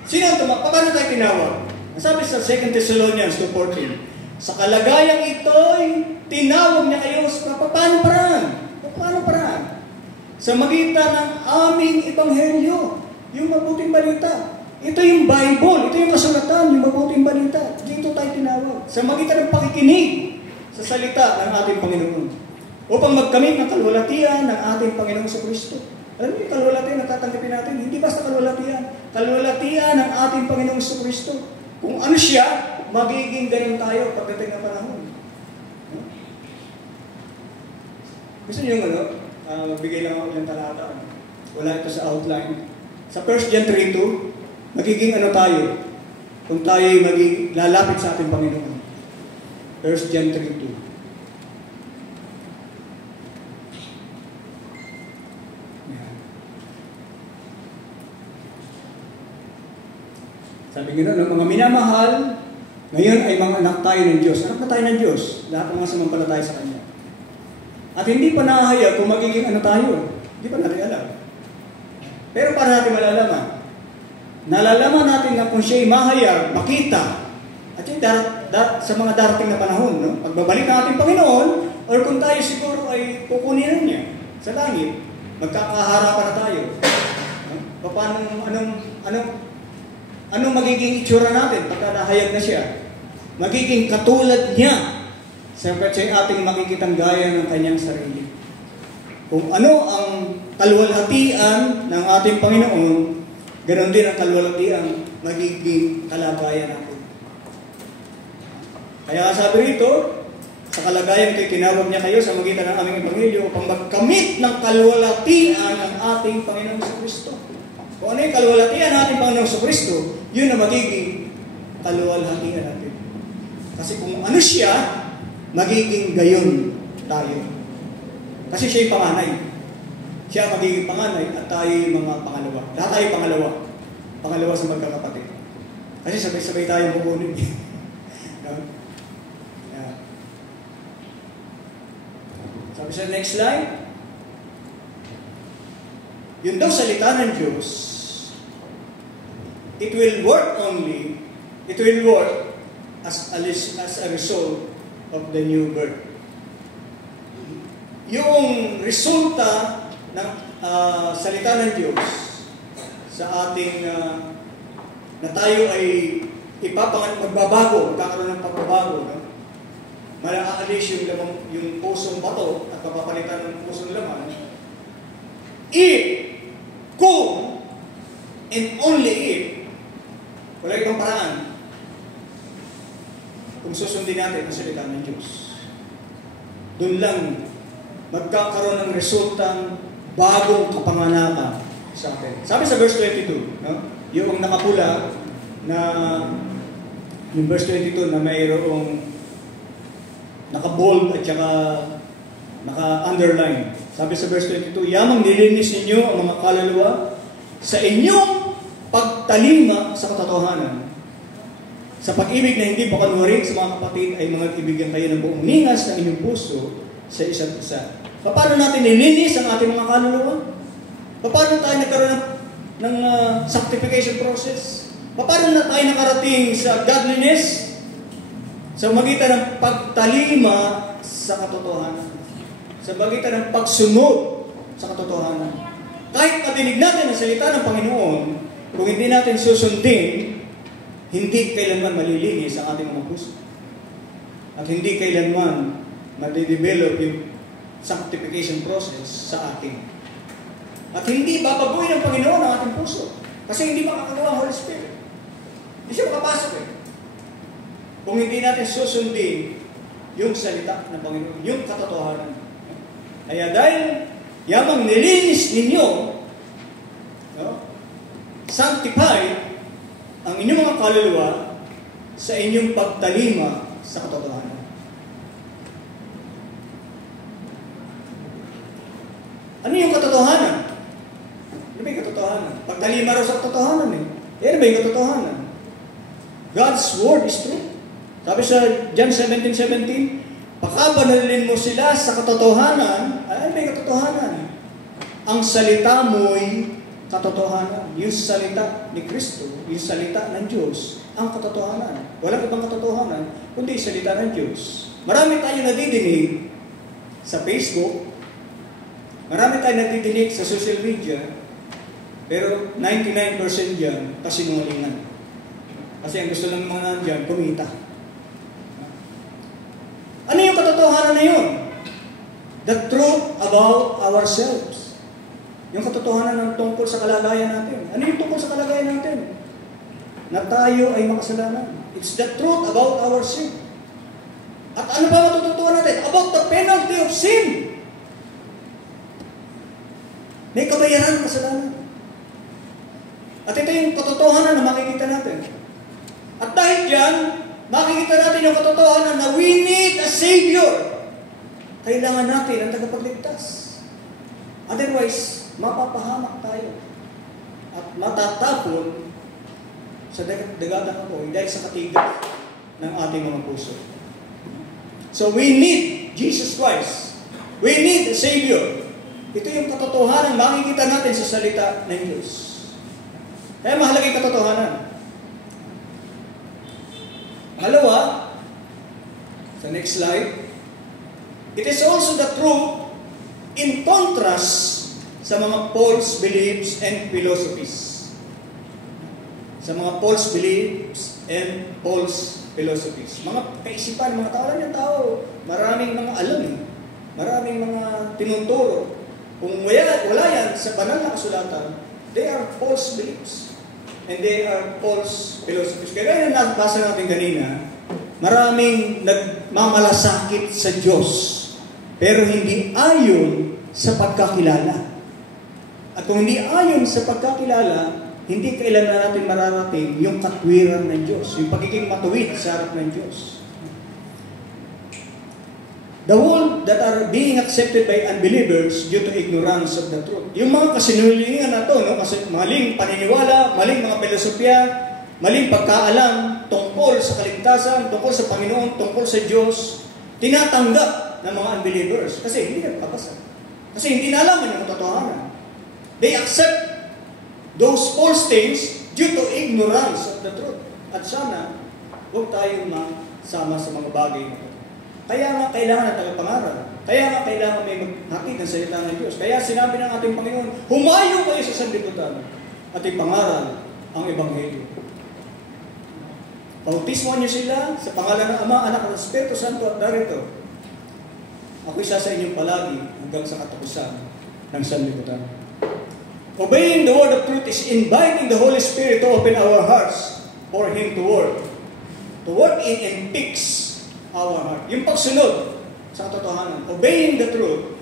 Sino ang paano tayo tinawag? Sabi sa 2 Thessalonians 2:14, Sa kalagayang ito'y tinawag niya kayo sa paano paraan? Paano paraan? Sa magitan ng aming ebanghelyo, yung mabuting balita. Ito yung Bible, ito yung kasulatan, yung mabuting balita. Dito tayo tinawag. Sa magitan ng pakikinig sa salita ng ating Panginoon. Upang magkamit ng kalwalatian ng ating Panginoon sa Kristo. Alam mo yung kalwalatian na tatanggapin natin? Hindi basta kalwalatian. Kalwalatian ng ating Panginoon sa Kristo. Kung ano siya, magiging ganun tayo pagdating ng panahon. Gusto niyo yung magbigay lang ako ng talata. Wala ito sa outline. Sa 1 John 3:2, magiging ano tayo? Kung tayo ay magiging lalapit sa ating Panginoon. 1 John 3:2. Sabi nga no, mga minamahal, ngayon ay mga anak tayo ng Diyos. Anak na tayo ng Diyos. Lahat ng mga sumampalataya sa Kanya. At hindi pa nahahayag kung magiging ano tayo. Hindi pa natin alam. Pero para natin malalaman. Nalalaman natin na kung siya'y mahayag, makita. At yun, sa mga darating na panahon, no? Pagbabalik ng ating Panginoon, or kung tayo siguro ay kukunin niya sa langit, magkakaharapan na tayo. No? Paano, anong magiging itsura natin pagka nahayag na siya? Magiging katulad niya sapagkat siya ating makikitang gaya ng kanyang sarili. Kung ano ang kalwalhatian ng ating Panginoon, ganoon din ang kalwalhatian magiging kalagayan natin. Kaya sabi rito, sa kalagayan ito'y tinawag niya kayo sa magitan ng aming ebanghelyo upang magkamit ng kalwalhatian ng ating Panginoon sa Kristo. Kung ano yung kalwalhatian ng ating Panginoon sa Kristo, yun na magiging kalwalhatian natin. Kasi kung ano siya, magiging gayon tayo. Kasi siya yung panganay. Siya magiging panganay at tayo yung mga pangalawa. Lahat tayo pangalawa. Pangalawa sa magkakapatid. Kasi sabay-sabay tayo pupunin. Sabi sa next slide, yun daw salita ng Diyos, it will work as a result of the new birth. Yung resulta ng salita ng Diyos sa ating na tayo ay magbabago, magkakaroon ng pagbabago. No? Malaalis yung pusong bato at papapalitan ng pusong laman. Kung and only if, wala ibang paraan, kung susundin natin ang salita ng Diyos. Doon lang magkakaroon ng resultang bagong kapanganakan sa atin. Sabi sa verse 22, no? Yung nakapula na yung verse 22 na mayroong naka-bold at saka naka-underline. Sabi sa verse 22, yamang nilinis ninyo ang mga kaluluwa sa inyong pagtalima sa katotohanan. Sa pag-ibig na hindi pakanwaring sa mga kapatid ay mga ibigyan kayo ng buong ningas ng inyong puso sa isa't isa. Paano natin nilinis ang ating mga kaluluwa? Paano tayo nagkaroon ng sanctification process? Paano na tayo nakarating sa godliness? Sa magitan ng pagtalima sa katotohanan. Sa magitan ng pagsunod sa katotohanan. Kahit matinig natin ang salita ng Panginoon, kung hindi natin susundin, hindi kailanman malilinis ang ating mga puso. At hindi kailanman madidevelop yung sanctification process sa ating. At hindi babaguhin ng Panginoon ang ating puso. Kasi hindi makakagawa ang Holy Spirit. Hindi siya makapasok eh. Kung hindi natin susundin yung salita ng Panginoon, yung katotohanan. Kaya dahil yamang nilinis ninyo, no, sanctify ang inyong mga kaluluwa sa inyong pagtalima sa katotohanan. Ano yung katotohanan? Ano ba yung katotohanan? Pagtalima raw sa katotohanan eh. Ano ba yung katotohanan? God's word is true. Sabi sa John 17:17, pakabanalin mo sila sa katotohanan. Ano ba yung katotohanan? Ang salita mo'y katotohanan. Yung salita ni Kristo, yung salita ng Diyos, ang katotohanan. Walang ibang katotohanan, kundi salita ng Diyos. Marami tayong nadidinig sa Facebook, marami tayong nadidinig sa social media, pero 99% dyan, kasinungalingan. Kasi ang gusto ng mga nandyan, kumita. Ano yung katotohanan na yun? The truth about ourselves. Yung katotohanan ng tungkol sa kalagayan natin. Ano yung tungkol sa kalagayan natin? Na tayo ay makasalanan. It's the truth about our sin. At ano ba matututuan natin? About the penalty of sin. May kabayaran ng kasalanan. At ito yung katotohanan na makikita natin. At dahil yan, makikita natin yung katotohanan na we need a Savior. Kailangan natin ang tagapagligtas. Otherwise, mapapahamak tayo. At matatapon sa dagatang apoy dahil sa katigas ng ating mga puso. So we need Jesus Christ. We need a Savior. Ito yung katotohanan makikita natin sa salita ng Diyos. Kaya mahalaga yung katotohanan. Pangalawa, sa next slide, it is also the truth in contrast sa mga false beliefs and philosophies. Sa mga false beliefs and false philosophies. Mga kaisipan, mga kawalan ng tao, maraming mga alam eh. Maraming mga tinuturo. Kung wala yan sa banal na kasulatan, they are false beliefs. And they are false philosophies. Kaya yung nabasa natin kanina, maraming nagmamalasakit sa Diyos, pero hindi ayon sa pagkakilala. At kung hindi ayon sa pagkakilala, hindi kailan na natin mararating yung katwiran ng Diyos, yung pagiging matuwid sa harap ng Diyos. The world that are being accepted by unbelievers due to ignorance of the truth. Yung mga kasinungalingan na to, no? Kasi maling paniniwala, maling mga filosofya, maling pagkaalam tungkol sa kaligtasan, tungkol sa Panginoon, tungkol sa Diyos, tinatanggap ng mga unbelievers. Kasi hindi nagpapasa. Kasi hindi nalaman yung katotohanan. They accept those false things due to ignorance of the truth. At sana, huwag tayong masama sa mga bagay na ito. Kaya nga kailangan ng tagapangaral. Kaya nga kailangan may maghatid ng salita ng Diyos. Kaya sinabi ng ating Panginoon, humayo kayo sa sanlibutan at ipangaral ang Ebanghelyo. Bautismohan niyo sila sa pangalan ng Ama, Anak at Espiritu Santo at darito. Ako isa sa inyong palagi hanggang sa katapusan ng sanlibutan. Obeying the word of truth is inviting the Holy Spirit to open our hearts for Him to work in and fix our heart. Yung pagsunod sa katotohanan, obeying the truth,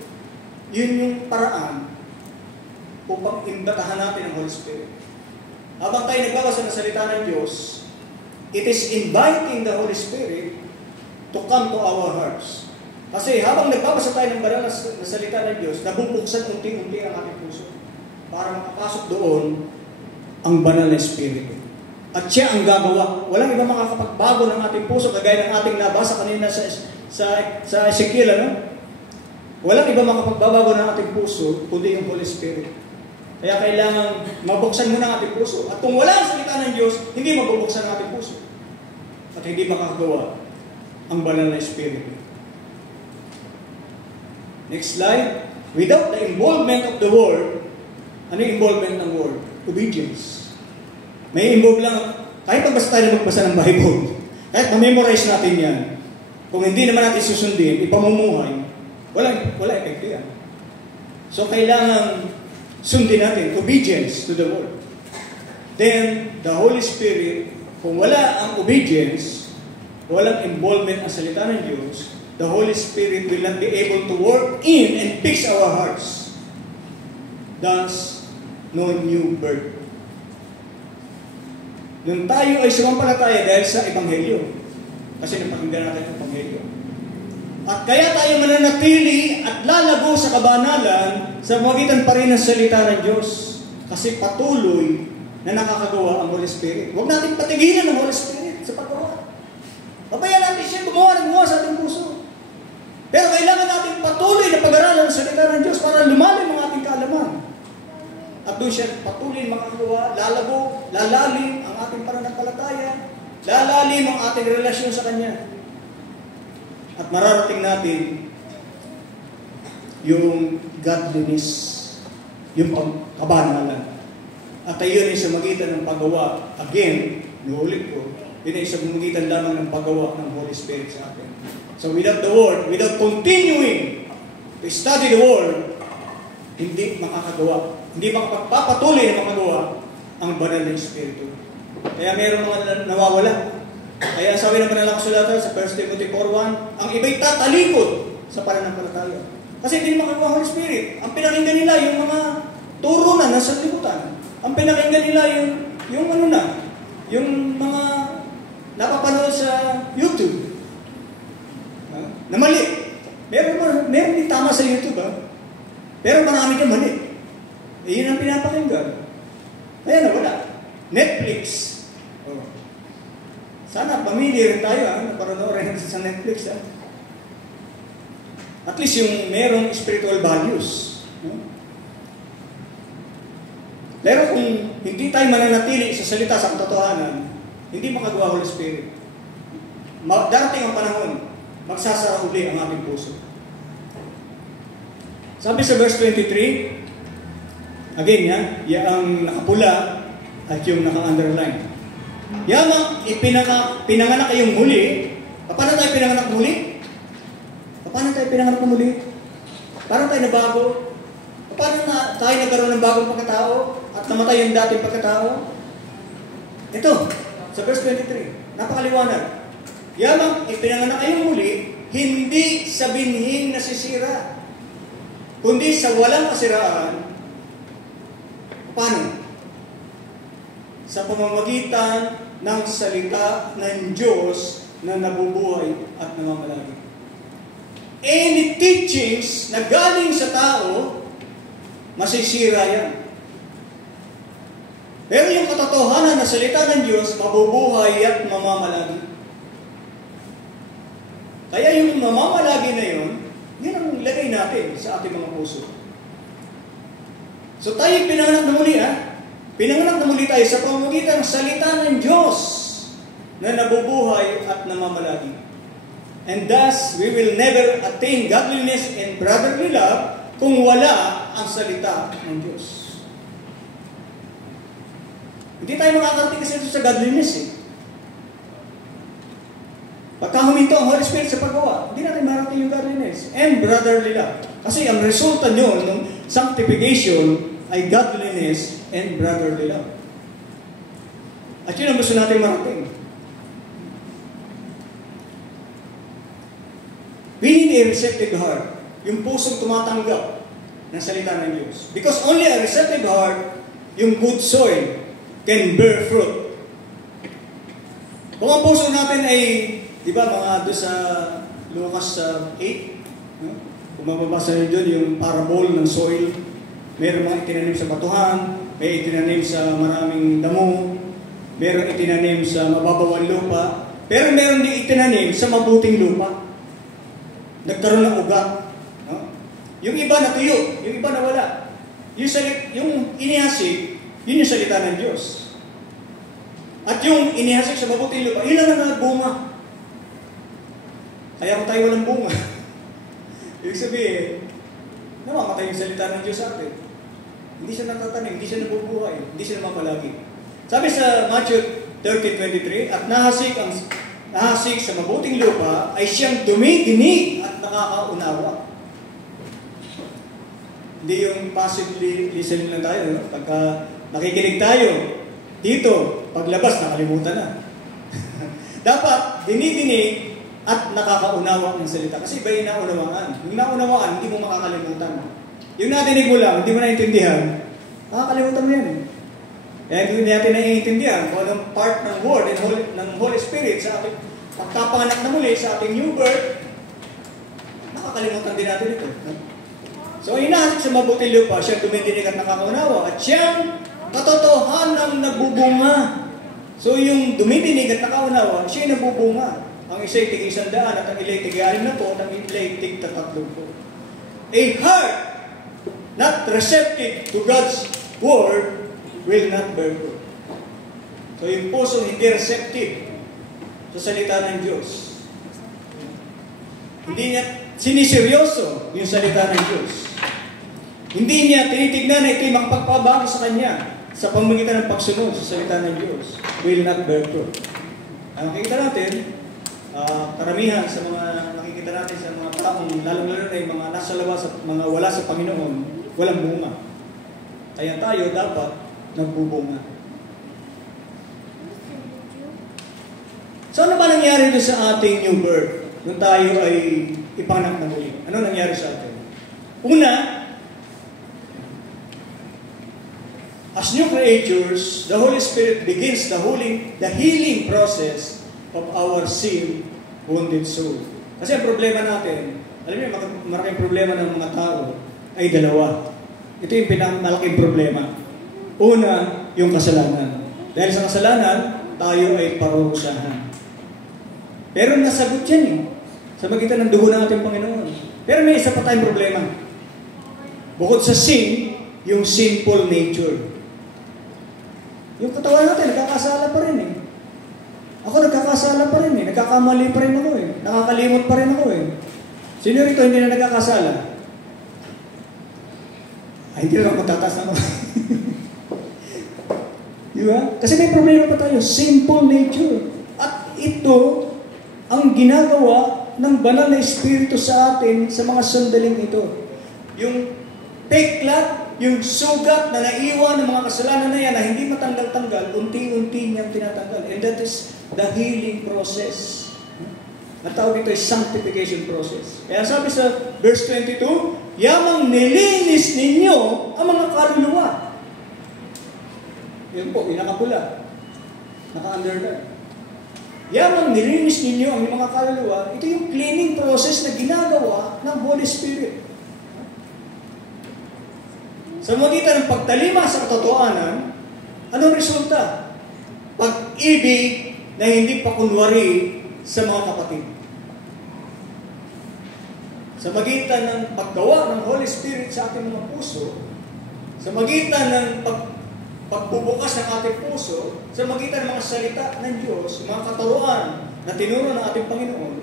yun yung paraan upang imbatahan natin ang Holy Spirit. Habang tayo nagbabasa ng salita ng Diyos, it is inviting the Holy Spirit to come to our hearts. Kasi habang nagbabasa tayo ng banal na salita ng Diyos, nabubuksan unti-unti ang ating puso para makapasok doon ang banal na Espiritu. At siya ang gagawa. Walang iba makakapagbago ng ating puso, kagaya ng ating nabasa kanina sa Ezekiel, ano? Walang iba makapagbabago ng ating puso, kundi yung Holy Spirit. Kaya kailangan mabuksan muna ang ating puso. At kung wala ang salita ng Diyos, hindi mabubuksan ang ating puso. At hindi makakagawa ang banal na Espiritu. Next slide. Without the involvement of the Word, ano yung involvement ng Word? Obedience. May involve lang, kahit magbasa tayo magbasa ng Bible, kahit ma-memorize natin yan, kung hindi naman natin susundin, ipamumuhay, wala epekto yan. So, kailangan sundin natin, obedience to the Word. Then, the Holy Spirit, kung wala ang obedience, walang involvement ang salita ng Diyos, the Holy Spirit will not be able to work in and fix our hearts. Thus, no new birth. Nung tayo ay sumampalataya dahil sa Ebanghelyo, kasi napakinggan natin ang Ebanghelyo. At kaya tayo mananatili at lalago sa kabanalan sa magitan pa rin ng salita ng Diyos. Kasi patuloy na nakakagawa ang Holy Spirit. Huwag natin patigilan ang Holy Spirit sa paggawa. Pabayaan natin siya gumawa sa ating puso. Pero kailangan natin patuloy na pag-aralan ang salita ng Diyos para lumalim ang ating kaalaman. At doon siya patuloy makagawa, lalago, lalalim ang ating pananampalataya. lalalim ang ating relasyon sa Kanya. At mararating natin yung godliness, yung kabanalan. At ayun ay sa magitan ng paggawa. Again, nuulit ko, yun ay sa magitan lamang ng paggawa ng Holy Spirit sa atin. So without the Word, without continuing to study the Word, hindi makakagawa. Hindi makapagpapatuloy na makagawa ang banal na Espiritu. Kaya meron mga nawawala. Kaya sabi ng Banal na Kasulatan sa 1 Timothy 4:1, ang iba'y tatalikod sa pananampalataya. Kasi hindi makagawa ang Holy Spirit. Ang pinakinggan nila yung mga turo na nasa libutan. Ang pinakinggan nila yung ano na, yung mga napapanood sa YouTube. Na mali. Meron din tama sa YouTube, pero marami dyan mali. Yun ang pinapakinggan. Kaya nawala. Netflix. Sana pamilya rin tayo, naparoon sa Netflix. At least yung merong spiritual values. Pero kung hindi tayo mananatili sa salita sa katotohanan, hindi makagawa Holy Spirit. Darating ang panahon, magsasara uli ang ating puso. Sabi sa verse 23, again, ang nakapula at yung naka-underline. Yamang pinanganak kayong muli. Paano tayo pinanganak muli? Paano tayo pinanganak muli? Paano tayo nabago? Paano na tayo nagkaroon ng bagong pagkatao at namatay yung dating pagkatao? Ito, sa verse 23, napakaliwanag. Yamang ipinanganak kayong muli, hindi sa binhing nasisira, kundi sa walang kasiraan. Paano? Sa pamamagitan ng salita ng Diyos na nabubuhay at namamalagi. Any teachings na galing sa tao, masisira yan. Pero yung katotohanan na salita ng Diyos, mabubuhay at mamamalagi. Kaya yung mamamalagi na yun, yun ang lagay natin sa ating mga puso. So tayo pinanganak na muli, Pinanganak na muli tayo sa pamamagitan ng salita ng Diyos na nabubuhay at namamalagi. And thus, we will never attain godliness and brotherly love kung wala ang salita ng Diyos. Hindi tayo makakarating kasi sa godliness Pagka huminto ang Holy Spirit sa paggawa, hindi natin marating yung godliness and brotherly love. Kasi ang resulta nyo ng sanctification ay godliness and brotherly love. At yun ang gusto natin marating. We need a receptive heart. Yung pusong tumatanggap ng salita ng Diyos. Because only a receptive heart, yung good soil, can bear fruit. Kung ang puso natin ay, di ba, mga doon sa Lucas 8, kung mababasa nyo doon yung parable ng soil, meron mga itinanim sa batuhan, may itinanim sa maraming damo, meron itinanim sa mababawang lupa, pero meron din itinanim sa mabuting lupa. Nagkaroon ng ugat. Yung iba natuyo, yung iba nawala. Yung inihasik, yun yung salita ng Diyos. At yung inihasik sa mabuting lupa, yun lang ang nagbunga. Kaya kung tayo walang bunga, ibig sabihin, namamatay yung salita ng Diyos sa atin. Hindi siya natatanim, hindi siya nabubuhay, hindi siya namamalagi. Sabi sa Matthew 13:23, at nahasik sa mabuting lupa ay siyang dumidinig at nakakaunawa. Hindi yung passively listening lang tayo. Pagka nakikinig tayo, dito, paglabas, nakalimutan na. Dapat, dinidinig at nakakaunawa ng salita. Kasi iba yung naunawaan. Yung naunawaan, hindi mo makakalimutan. Yung nadinig mo lang, hindi mo naintindihan, makakalimutan mo yan. Kaya hindi natin naiintindihan kung anong part ng Word ng Holy Spirit sa ating pagkapanganak na muli sa ating new birth, nakakalimutan din natin ito. So, inahasik sa mabuting lupa, siyang tumidinig at nakakaunawa, at siyang katotohanan nagbubunga. So, yung dumidinig at nakaunawa, siya yung nagbubunga. Ang isa'y tig-100 at ang ila'y tig-60 at ang ila'y tig-30. A heart not receptive to God's Word will not bear fruit. So, yung puso hindi receptive sa salita ng Diyos. Hindi niya siniseryoso yung salita ng Diyos. Hindi niya tinitignan na ito'y makapagpabago sa kanya sa pamamagitan ng pagsunod sa salita ng Diyos. Will not bear fruit. Ang nakikita natin, karamihan sa mga nakikita natin sa mga taong, lalong-lalo na yung mga nasa labas at mga wala sa Panginoon, walang bunga. Kaya tayo dapat nagbubunga. So ano ba nangyari doon sa ating new birth? Nung tayo ay ipanganak na muli. Ano nangyari sa atin? Una, as new creatures, the Holy Spirit begins the healing process of our sin-wounded soul. Kasi ang problema natin, alam niyo, maraming problema ng mga tao ay dalawa. Ito yung pinakamalaking problema. Una, yung kasalanan. Dahil sa kasalanan, tayo ay parurusahan. Pero nasagot yan eh, sa magitan ng dugo ng ating Panginoon. Pero may isa pa tayong problema. Bukod sa sin, yung sinful nature. Yung katawan natin, nagkakasala pa rin eh. Ako nagkakasala pa rin eh. Nagkakamali pa rin ako eh. Nakakalimot pa rin ako eh. Sino rito hindi na nagkakasala? Ay, hindi na ako tataas ako. Diba? Kasi may problema pa tayo. Sinful nature. At ito ang ginagawa ng banal na Espiritu sa atin sa mga sandaling ito. Yung peklat, yung sugat na naiwan ng mga kasalanan na yan na hindi matanggal-tanggal, unti-unti niyang tinatanggal. And that is the healing process. Ang tawag ito ay sanctification process. Kaya sabi sa verse 22, yamang nilinis ninyo ang mga kaluluwa. Yun po, pinakapula. Naka-underline. Yamang nilinis ninyo ang mga kaluluwa, ito yung cleaning process na ginagawa ng Holy Spirit. Sa magitan ng pagtalima sa katotohanan, anong resulta? Pag-ibig na hindi pa kunwari sa mga kapatid. Sa magitan ng paggawa ng Holy Spirit sa ating mga puso, sa magitan ng pagbubukas ng ating puso, sa magitan ng mga salita ng Diyos, mga katuruan na tinuro ng ating Panginoon,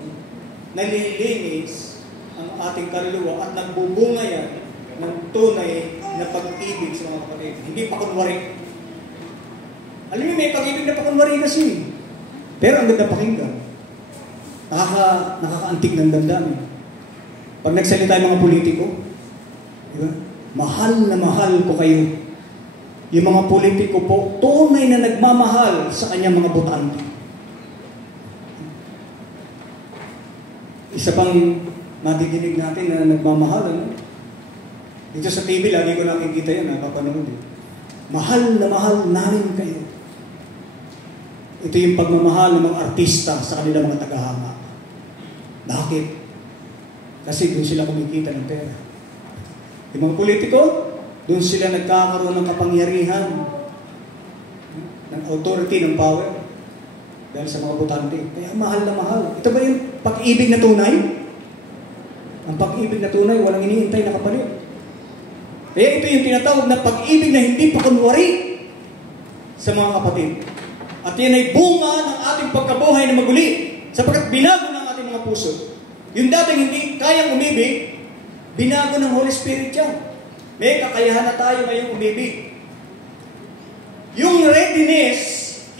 nalilinis ang ating kaluluwa at nagbubunga yan ng tunay na pag-ibig sa mga kapatid. Hindi pa kunwari. Alam niyo, may pag-ibig na pa kunwari kasi. Pero ang ganda pakinggan. Nakakaantig ng damdamin. Pag nagsalita yung mga politiko, diba? Mahal na mahal ko kayo. Yung mga politiko po, tunay na nagmamahal sa kanyang mga botante. Isa pang nadidinig natin na nagmamahal, ano? Dito sa TV, lagi ko nakikita yan, napapanood eh. Mahal na mahal namin kayo. Ito yung pagmamahal ng mga artista sa kanilang mga tagahanga. Bakit? Kasi doon sila kumikita ng pera. Yung mga politiko, doon sila nagkakaroon ng kapangyarihan, ng authority, ng power, dahil sa mga botante. Kaya mahal na mahal. Ito ba yung pag-ibig na tunay? Ang pag-ibig na tunay, walang iniintay na kapalit. Kaya ito yung tinatawag na pag-ibig na hindi pa kunwari sa mga kapatid. At yan ay bunga ng ating pagkabuhay na maguli sapagkat binago ng ating mga puso. Yung dating hindi kayang umibig, binago ng Holy Spirit yan. May kakayahan na tayo ngayong umibig. Yung readiness,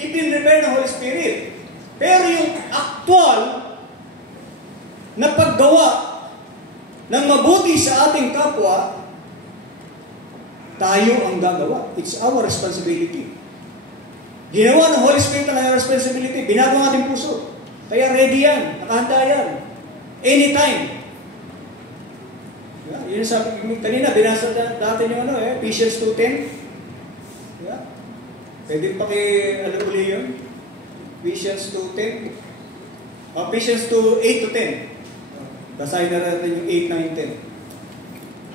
ipin-prepare ng Holy Spirit. Pero yung actual na paggawa ng mabuti sa ating kapwa, tayo ang gagawa. It's our responsibility. Ginawa ng Holy Spirit ang responsibility. Binago ang ating puso. Kaya ready yan. Nakahanda yan. Anytime. Yeah, yun sabi kanina, binasa natin yung Ephesians 2:10. Yeah. Pwede paki-alabuli yun. Ephesians 2:10. Ephesians 2:8-10. Basahin na natin yung 8, 9,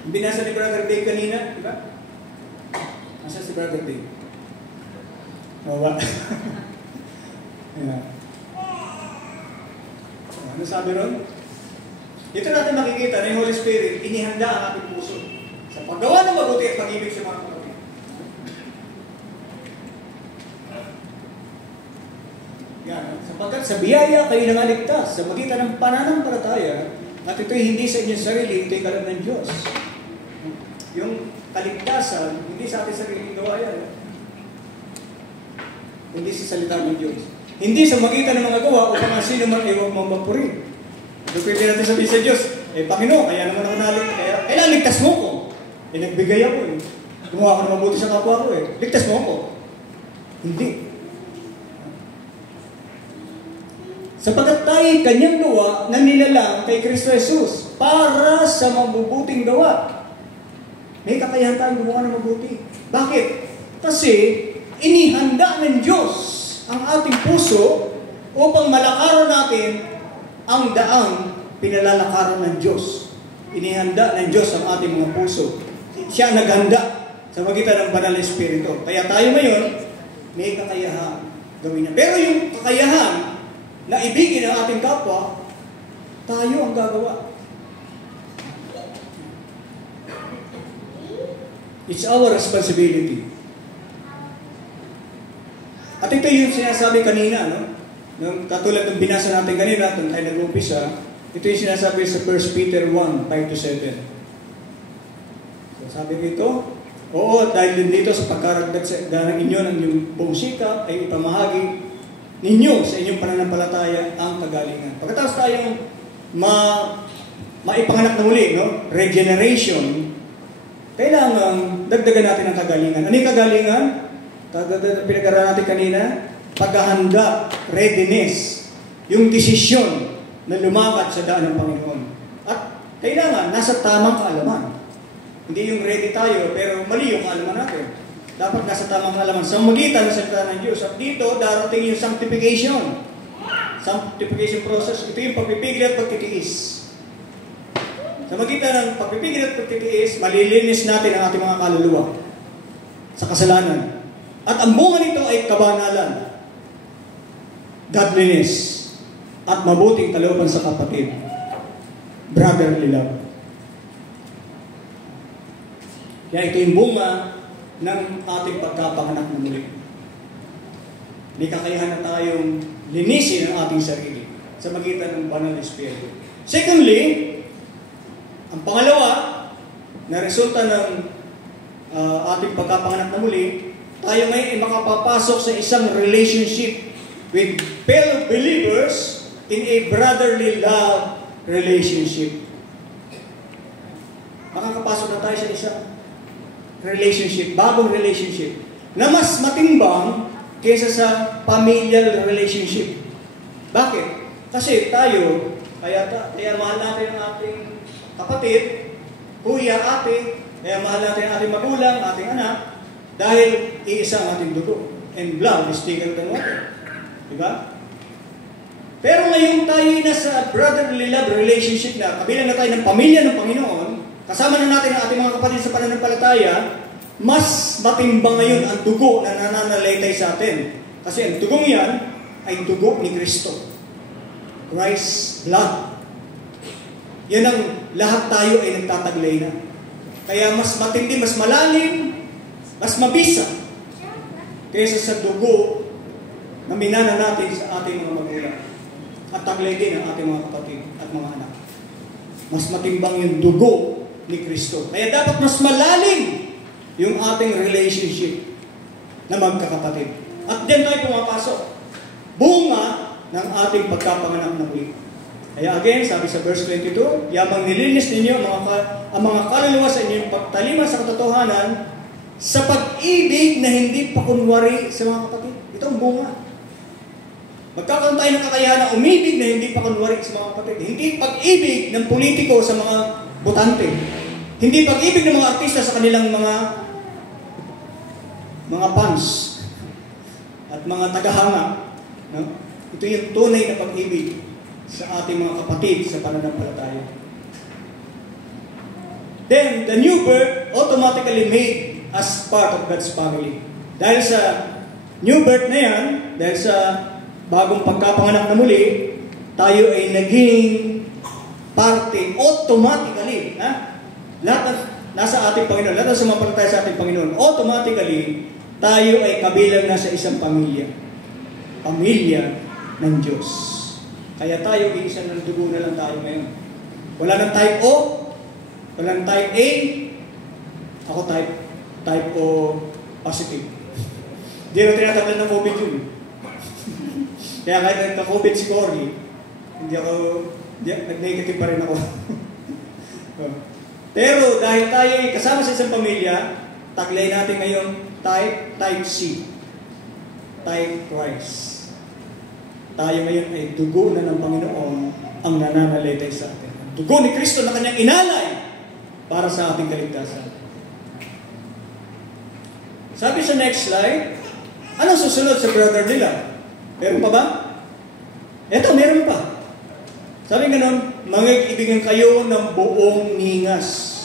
10. Binasa ni Brother Dave kanina, di ba? Nasa si Brother Dave? Mawa. Yeah. Ano sabi ron? Dito natin makikita na yung Holy Spirit, inihanda ang ating puso sa paggawa ng mabuti at pag-ibig sa mga kapatid. Yan. Sapagkat sa biyaya kayo nangaligtas sa magitan ng pananampalataya at ito'y hindi sa inyong sarili, ito'y kaloob ng Diyos. Yung kaligtasan, hindi sa ating sariling gawa yan. Hindi sa salita ng Diyos. Hindi sa magitan ng mga gawa o kung sino man iwag mong mapuri. Ito pwede natin sabihin sa Diyos, Panginoon, kaya naman ako naligtas. Kailan ligtas mo ko? Nagbigay ako Gumawa ko na mabuti sa kapwa ko Ligtas mo ako. Hindi. Sapagkat tayo kanyang gawa na nilalang kay Kristo Jesus para sa mabubuting gawa. May kakayahan tayong gumawa ng mabuti. Bakit? Kasi inihanda ng Diyos ang ating puso upang malakaran natin ang daang pinalalakaran ng Diyos. Inihanda ng Diyos ang ating mga puso. Siya naghanda sa magitan ng Banal na Espiritu. Kaya tayo ngayon, may kakayahan gawin niya. Pero yung kakayahan na ibigin ang ating kapwa, tayo ang gagawa. It's our responsibility. At ito yung sinasabi kanina, no? Nung katulad ng binasa natin kanina, kung tayo nag-umpisa, ito yung sinasabi sa 1 Peter 1, 5-7. So sabi dito, oo, dahil dito sa pagkaragdag sa ganang inyo ng inyong buong sikap ay ipamahagi ninyo sa inyong pananampalataya ang kagalingan. Pagkatapos tayong maipanganak na muli, no? Regeneration, kailangan dagdagan natin ang kagalingan. Ano yung kagalingan? Pinag-aralan natin kanina, paghahanda, readiness, yung desisyon na lumakad sa daan ng Panginoon. At kailangan, nasa tamang kaalaman. Hindi yung ready tayo, pero mali yung kaalaman natin. Dapat nasa tamang kaalaman. Sa magitan ng salita ng Diyos. At dito, darating yung sanctification. Sanctification process. Ito yung pagpipigil at pagtitiis. Sa magitan ng pagpipigil at pagtitiis, malilinis natin ang ating mga kaluluwa sa kasalanan. At ang bunga nito ay kabanalan, godliness, at mabuting kalooban sa kapatid. Brotherly love. Kaya ito yung bunga ng ating pagkapanganak na muli. May kakayahan na tayong linisin ang ating sarili sa magitan ng Banal na Espiritu. Secondly, ang pangalawa na resulta ng ating pagkapanganak na muli, tayo ngayon ay makapapasok sa isang relationship with fellow believers in a brotherly love relationship. Makakapasok na tayo sa isang relationship, bagong relationship, na mas matimbang kaysa sa familial relationship. Bakit? Kasi tayo, kaya mahal natin ang ating kapatid, kuya, ate, kaya mahal natin ang ating magulang, ating anak, dahil iisa ang ating dugo. And blood is thicker than water. Diba? Pero ngayon tayo nasa brotherly love relationship na, kabilang na tayo ng pamilya ng Panginoon, kasama na natin ang ating mga kapatid sa pananampalataya, mas matimbang ngayon ang dugo na nananalaytay sa atin. Kasi ang dugong yan ay dugo ni Kristo. Christ's blood. Yan ang lahat tayo ay nagtataglay na. Kaya mas matindi, mas malalim, mas mabisa kaysa sa dugo na minana natin sa ating mga magulang. At taglay din ang ating mga kapatid at mga anak. Mas matimbang yung dugo ni Kristo. Kaya dapat mas malalim yung ating relationship na magkakapatid. At diyan tayo pumapasok. Bunga ng ating pagkapanganak na muli. Kaya again, sabi sa verse 22, yamang nilinis ninyo ang mga kaluluwa sa inyong pagtalima sa katotohanan sa pag-ibig na hindi pakunwari sa mga kapatid. Ito ang bunga. Magkakaroon tayo ng kakayahan na umibig na hindi pakunwari sa mga kapatid. Hindi pag-ibig ng politiko sa mga botante. Hindi pag-ibig ng mga artista sa kanilang mga fans at mga tagahanga. No? Ito yung tunay na pag-ibig sa ating mga kapatid sa pananampalataya. Then, the new birth automatically made as part of God's family. Dahil sa new birth na yan, dahil sa bagong pagkapanganak na muli, tayo ay naging parte automatically. Lahat nasa ating Panginoon, lahat na sumampalataya sa ating Panginoon, automatically, tayo ay kabilang na sa isang pamilya. Pamilya ng Diyos. Kaya tayo, iisa ng dugo na lang tayo ngayon. Wala nang type O, wala nang type A, ako type O positive. Hindi na tinatanggal ng COVID yun. Kaya kahit nagka-COVID si Cory, nag-negative pa rin ako. Pero dahil tayo ay kasama sa isang pamilya, taglay natin ngayon type C. Type Christ. Tayo ngayon ay dugo na ng Panginoon ang nananalaytay sa atin. Dugo ni Kristo na kanyang inalay para sa ating kaligtasan. Sabi sa next slide, anong susunod sa brother nila? Meron pa ba? Eto, meron pa. Sabi ganun, magkaibigan kayo ng buong ningas.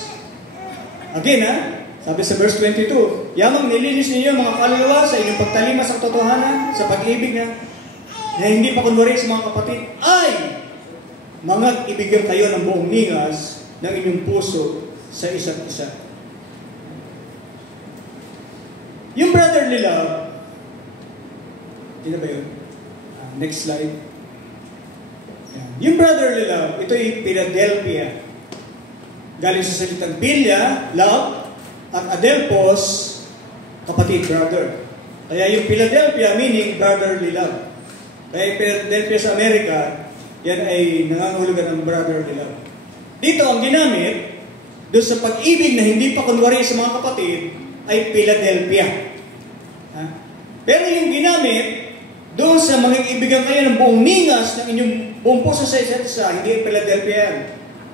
Again, sabi sa verse 22, yamang nilinis ninyo mga kaluluwa sa inyong pagtalima sa katotohanan, sa pag-ibig na hindi pa kunwari sa mga kapatid, ay magkaibigan kayo ng buong ningas ng inyong puso sa isa't isa. Yung brotherly love, hindi na ba yun? Next slide. Yung brotherly love, ito ay Philadelphia. Galing sa salitang Philia, love, at Adelphos, kapatid, brother. Kaya yung Philadelphia meaning brotherly love. Kaya yung Philadelphia sa Amerika, yan ay nangangahulugan ng brotherly love. Dito ang ginamit, doon sa pag-ibig na hindi pa kunwari sa mga kapatid, ay Philadelphia. Pero yung ginamit, doon sa magkaibigan kayo ng buong ningas ng inyong buong puso sa isa't isa, hindi yung Philadelphia yan.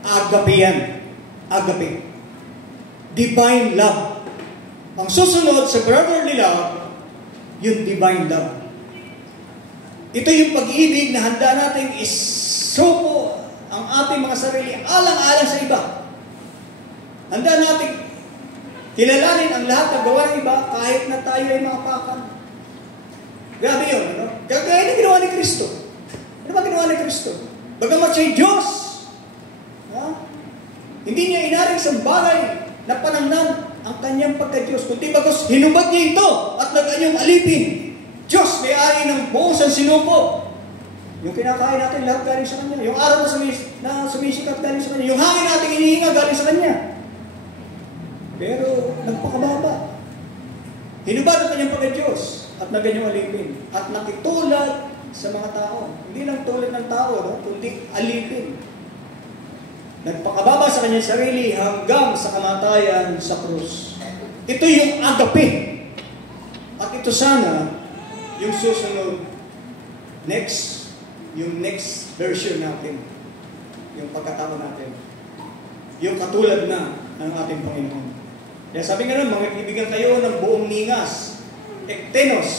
Agape yan. Agape. Divine love. Ang susunod sa brotherly love, yung divine love. Ito yung pag-ibig na handa natin isuko ang ating mga sarili alang-alang sa iba. Handa natin kilalanin ang lahat ng gawa ng iba kahit na tayo ay mga pakan. Grabe yun, ano? Kaya na ginawa ni Kristo. Ano ba ginawa ni Kristo? Bagamat siya'y Diyos, hindi niya inaring sa bagay na panangnan ang kanyang pagka-Diyos. Kundi bagos, hinubad niya ito at nag-anyong alipin. Diyos, may-ari ng buong sansinuko. Yung kinakain natin, lahat galing sa Kanya. Yung araw na sumisikat galing sa Kanya. Yung hangin natin inihinga galing sa Kanya. Pero, nagpakababa. Hinubad ang kanyang pagka-Diyos at naganyong alipin. At nakitulad sa mga tao. Hindi lang tulad ng tao, no? Kundi alipin. Nagpakababa sa kanyang sarili hanggang sa kamatayan sa krus. Ito yung agape. At ito sana yung susunod yung next version natin. Yung pagkatao natin. Yung katulad na ng ating Panginoon. Kaya sabi nga nun, magkaibigan kayo ng buong ningas. Ektenos.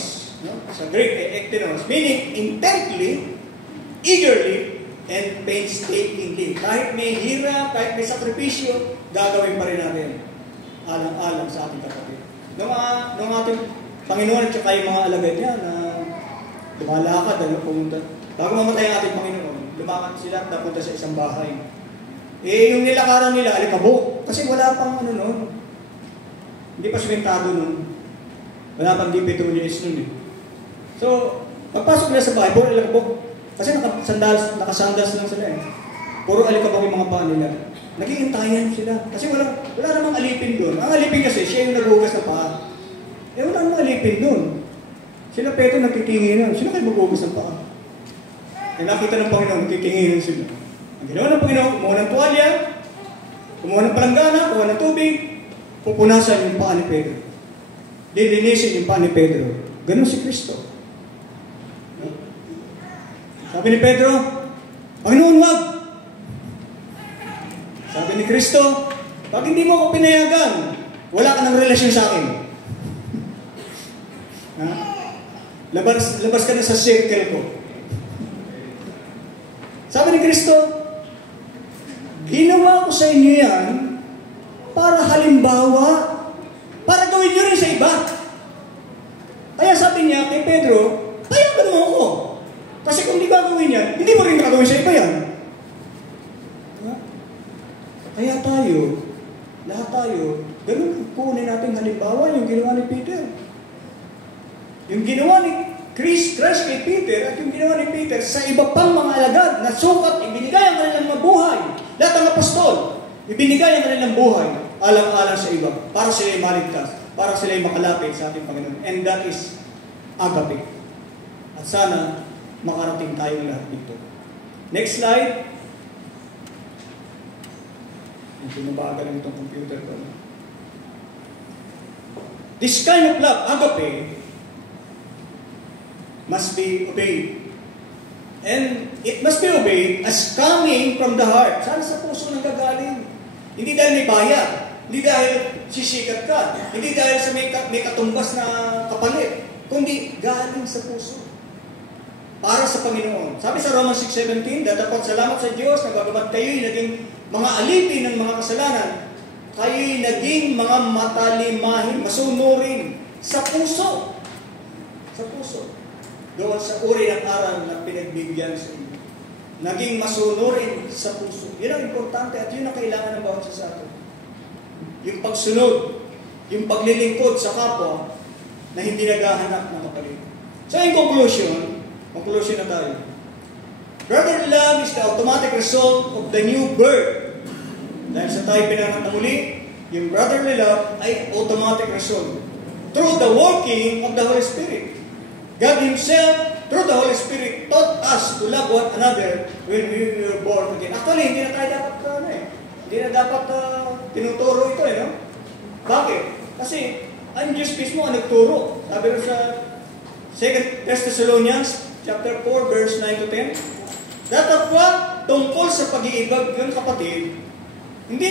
No? Sa Greek, ektenos. Meaning, intently, eagerly, and painstakingly. Kahit may hirap, kahit may sakripisyo, gagawin pa rin natin. Alang-alang sa ating kapatid. Nung ating Panginoon at saka yung mga alagad niya na lumalakad, pumunta. Bago mamatay ang ating Panginoon, lumakad sila at napunta sa isang bahay. Yung nilakaran nila, alikabok. Kasi wala pang noon. Hindi pa simentado noon. Wala pang DP2 noon. So, pagpasok nila sa bahay, puro alikabok. Kasi nakasandals lang sila eh. Puro alikabok yung mga paa nila. Nag-iintayan sila. Kasi wala namang alipin doon. Ang alipin kasi, siya yung naghugas ng paa. Wala namang alipin doon. Sila Pedro nagtitinginan. Sino kayo maghugas ng paa? Nakita ng Panginoon, nagtitinginan sila. Ang ginawa ng Panginoon, kumuha ng tuwalya, kumuha ng palanggana, kumuha ng tubig, pupunasan yung paa ni Pedro. Lilinisin yung paa ni Pedro. Ganun si Kristo. Sabi ni Pedro, Panginoon, wag! Sabi ni Kristo, pag hindi mo ako pinayagan, wala ka ng relasyon sa akin. Labas ka na sa circle ko. Sabi ni Kristo, ginawa ko sa inyo yan para halimbawa, para gawin nyo rin sa iba. Kaya sabi niya kay Pedro, payagan mo ako. Kasi kung di gagawin yan, hindi mo rin gagawin sa iba yan. Kaya tayo, lahat tayo, ganun kunin natin halimbawa yung ginawa ni Peter. Yung ginawa ni Christ kay Peter at yung ginawa ni Peter sa iba pang mga alagad na sukat, ibinigay ang kanilang mga buhay. Lahat ng apostol, ibinigay ang kanilang buhay alang-alang sa iba para sila ay maligtas, para sila ay makalapit sa ating Panginoon. And that is agape. At sana makarating tayong lahat dito. Next slide. Pinubagal lang itong computer ko. This kind of love, agape, must be obeyed. And it must be obeyed as coming from the heart. Saan sa puso nang gagaling? Hindi dahil may bayad. Hindi dahil sisikat ka. Hindi dahil sa may katumbas na kapalit. Kundi galing sa puso. Para sa Panginoon. Sabi sa Romans 6:17, datapot salamat sa Diyos na bagamat kayo'y naging mga alipin ng mga kasalanan, kayo'y naging mga matalimahin, masunurin sa puso. Sa puso. Doon sa uri ng aral na pinagbigyan sa inyo. Naging masunurin sa puso. Yun ang importante at yun ang kailangan ng bawat isa sa atin. Yung pagsunod, yung paglilingkod sa kapwa na hindi naghahanap ng kapalit. So in conclusion na tayo. Brotherly love is the automatic result of the new birth. Dahil sa tayo pinanganak na muli, yung brotherly love ay automatic result. Through the working of the Holy Spirit. God Himself, through the Holy Spirit, taught us to love one another when we were born again. Actually, hindi na tayo dapat hindi na dapat tinuturo ito, no? Bakit? Kasi, ang Diyos mismo ang nagturo. Sabi rin sa 2 Thessalonians chapter 4, verse 9 to 10. Datapwa, tungkol sa pag-iibag ng kapatid, hindi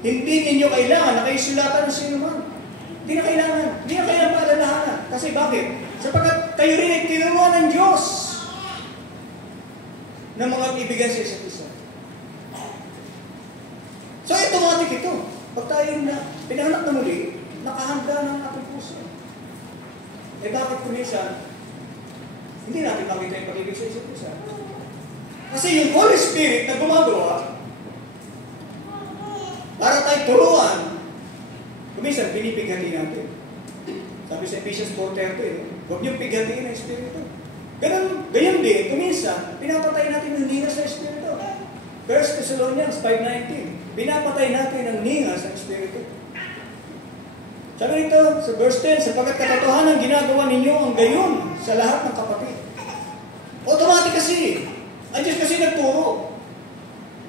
ninyo kailangan na kayo sulatan ng sino man. Hindi na kailangan paalalahanan. Kasi bakit? Sapagkat kayo rin ay tinuruan ng Diyos ng mga ibigan sa isa't isa. So, automatic ito. Pag tayo na pinanganak na muli, nakahanda ng ating puso. Bakit kuminsan, hindi natin makita yung pag-ibig sa isa't isa? Kasi yung Holy Spirit na gumagawa, para tayo turuan, kuminsan, binipighati natin. Sabi sa Ephesians 4:30, huwag niyong pighatiin ang Espiritu. Ganyan din, kuminsan, pinapatay natin ang ningas sa Espiritu. 1 Thessalonians 5:19, pinapatay natin ang ningas sa Espiritu. Sabi nito sa verse 10, sapagkat katotohanan ginagawa ninyo ang gayon sa lahat ng kapatid. Automatic kasi. Ang Diyos kasi nagturo.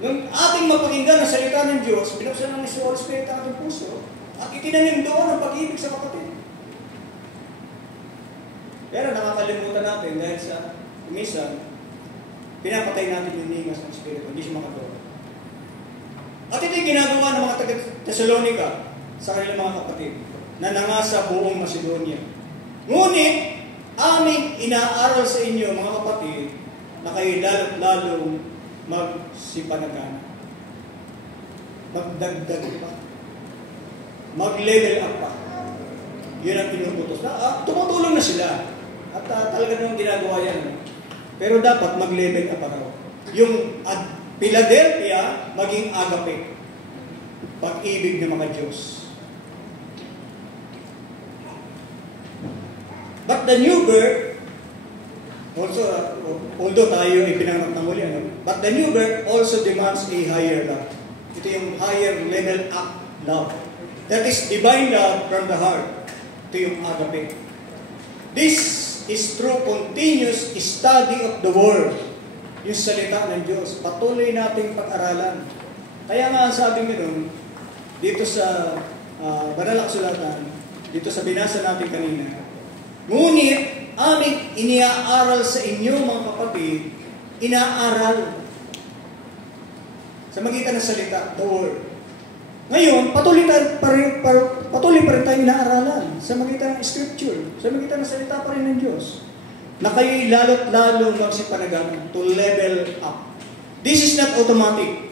Nung ating mapakinggan ang salita ng Diyos, binuksan ng Holy Spirit ang ating puso, at itinanim doon ang pag-ibig sa kapatid. Pero nakakalimutan natin dahil sa minsan, pinapatay natin yung ningas ng Espiritu, hindi siya makagawa. At ito yung ginagawa ng mga taga-Thessalonica sa kanilang mga kapatid na nangasa buong Macedonia. Ngunit, aming inaaral sa inyo, mga kapatid, na kayo lalong magsipanagana. Magdagdag pa. Mag-level up pa. Yun ang pinuputos. Tumutulong na sila. At talaga nung ginagawa yan. Pero dapat mag-level up pa raw. Yung Philadelphia, maging agape. Pag-ibig ng mga Diyos. But the new birth, also, although tayo ay pinanganak na muli, but the new birth also demands a higher love. Ito yung higher level up love. That is divine love from the heart. Ito yung agape. This is through continuous study of the Word. Yung salita ng Diyos. Patuloy nating pag-aralan. Kaya nga sabi nyo dito sa Banal na Kasulatan, dito sa binasa natin kanina, ngunit aming iniaaral sa inyo, mga kapatid, inaaral sa magitan ng salita, the Word. Ngayon, patuloy pa rin tayo inaaralan sa magitan ng Scripture, sa magitan ng salita pa rin ng Diyos, na kayo'y lalo't lalong magsipanagaman to level up. This is not automatic.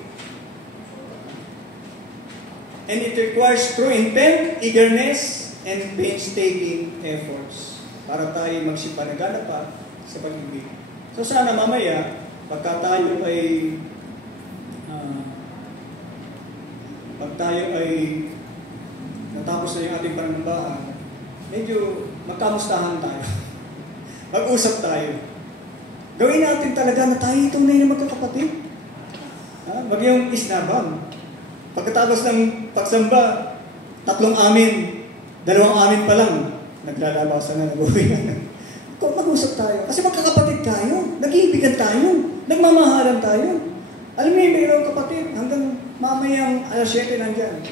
And it requires true intent, eagerness, and painstaking efforts para tayo magsipanagana pa sa pag-ibig. So sana mamaya, pag tayo ay natapos na yung ating pananambahan, medyo magkamustahan tayo. Mag-usap tayo. Gawin natin talaga na tayo tunay na magkakapatid. Magyong isnabang. Pagkatapos ng pagsamba, 3 amin, 2 amin pa lang, naglalabasan na, nag-uwi na. Kung mag-usap tayo, kasi magkakapatid tayo, nag-iibigan tayo, nagmamahalan tayo. Alam niyo, mayroong kapatid, hanggang mamayang alas 7 nandyan.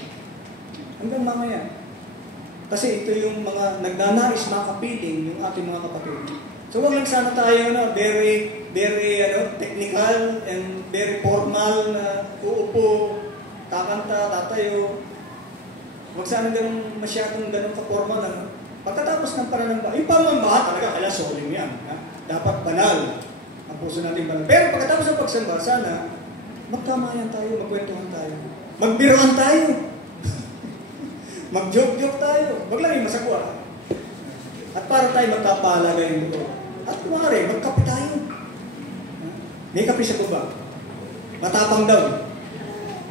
Hanggang mamaya. Kasi ito yung mga nagnanais makapiling yung ating mga kapatid. So wag lang sana tayo very technical and very formal na uupo, kakanta, tatayo. Wag sana ganun masyadong ganun ka-formal. Pagkatapos ng pananamba, yung pamambahan talaga, kaya soling yan. Dapat banal. Ang puso natin banal. Pero pagkatapos ng pagsamba, sana magkamayan tayo, magkwentuhan tayo. Magbiroan tayo. Mag-joke-joke tayo. Wag lang yung masagwa. At para tayo magkapalaga yung buto. At kumari, magkape tayo. May kape sa guba. Matapang daw.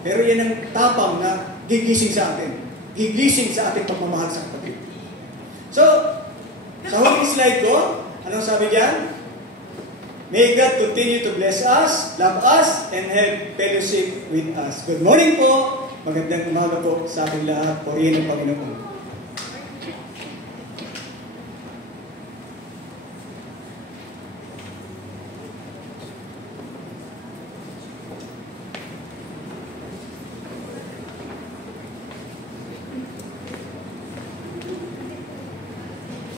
Pero yan ang tapang na gigising sa atin. Gigising sa ating pagmamahal sa kapatid. So, sa huling slide ko, anong sabi diyan? May God continue to bless us, love us, and have fellowship with us. Good morning po. Magandang umaga po sa ating lahat. Purihin ang Panginoon.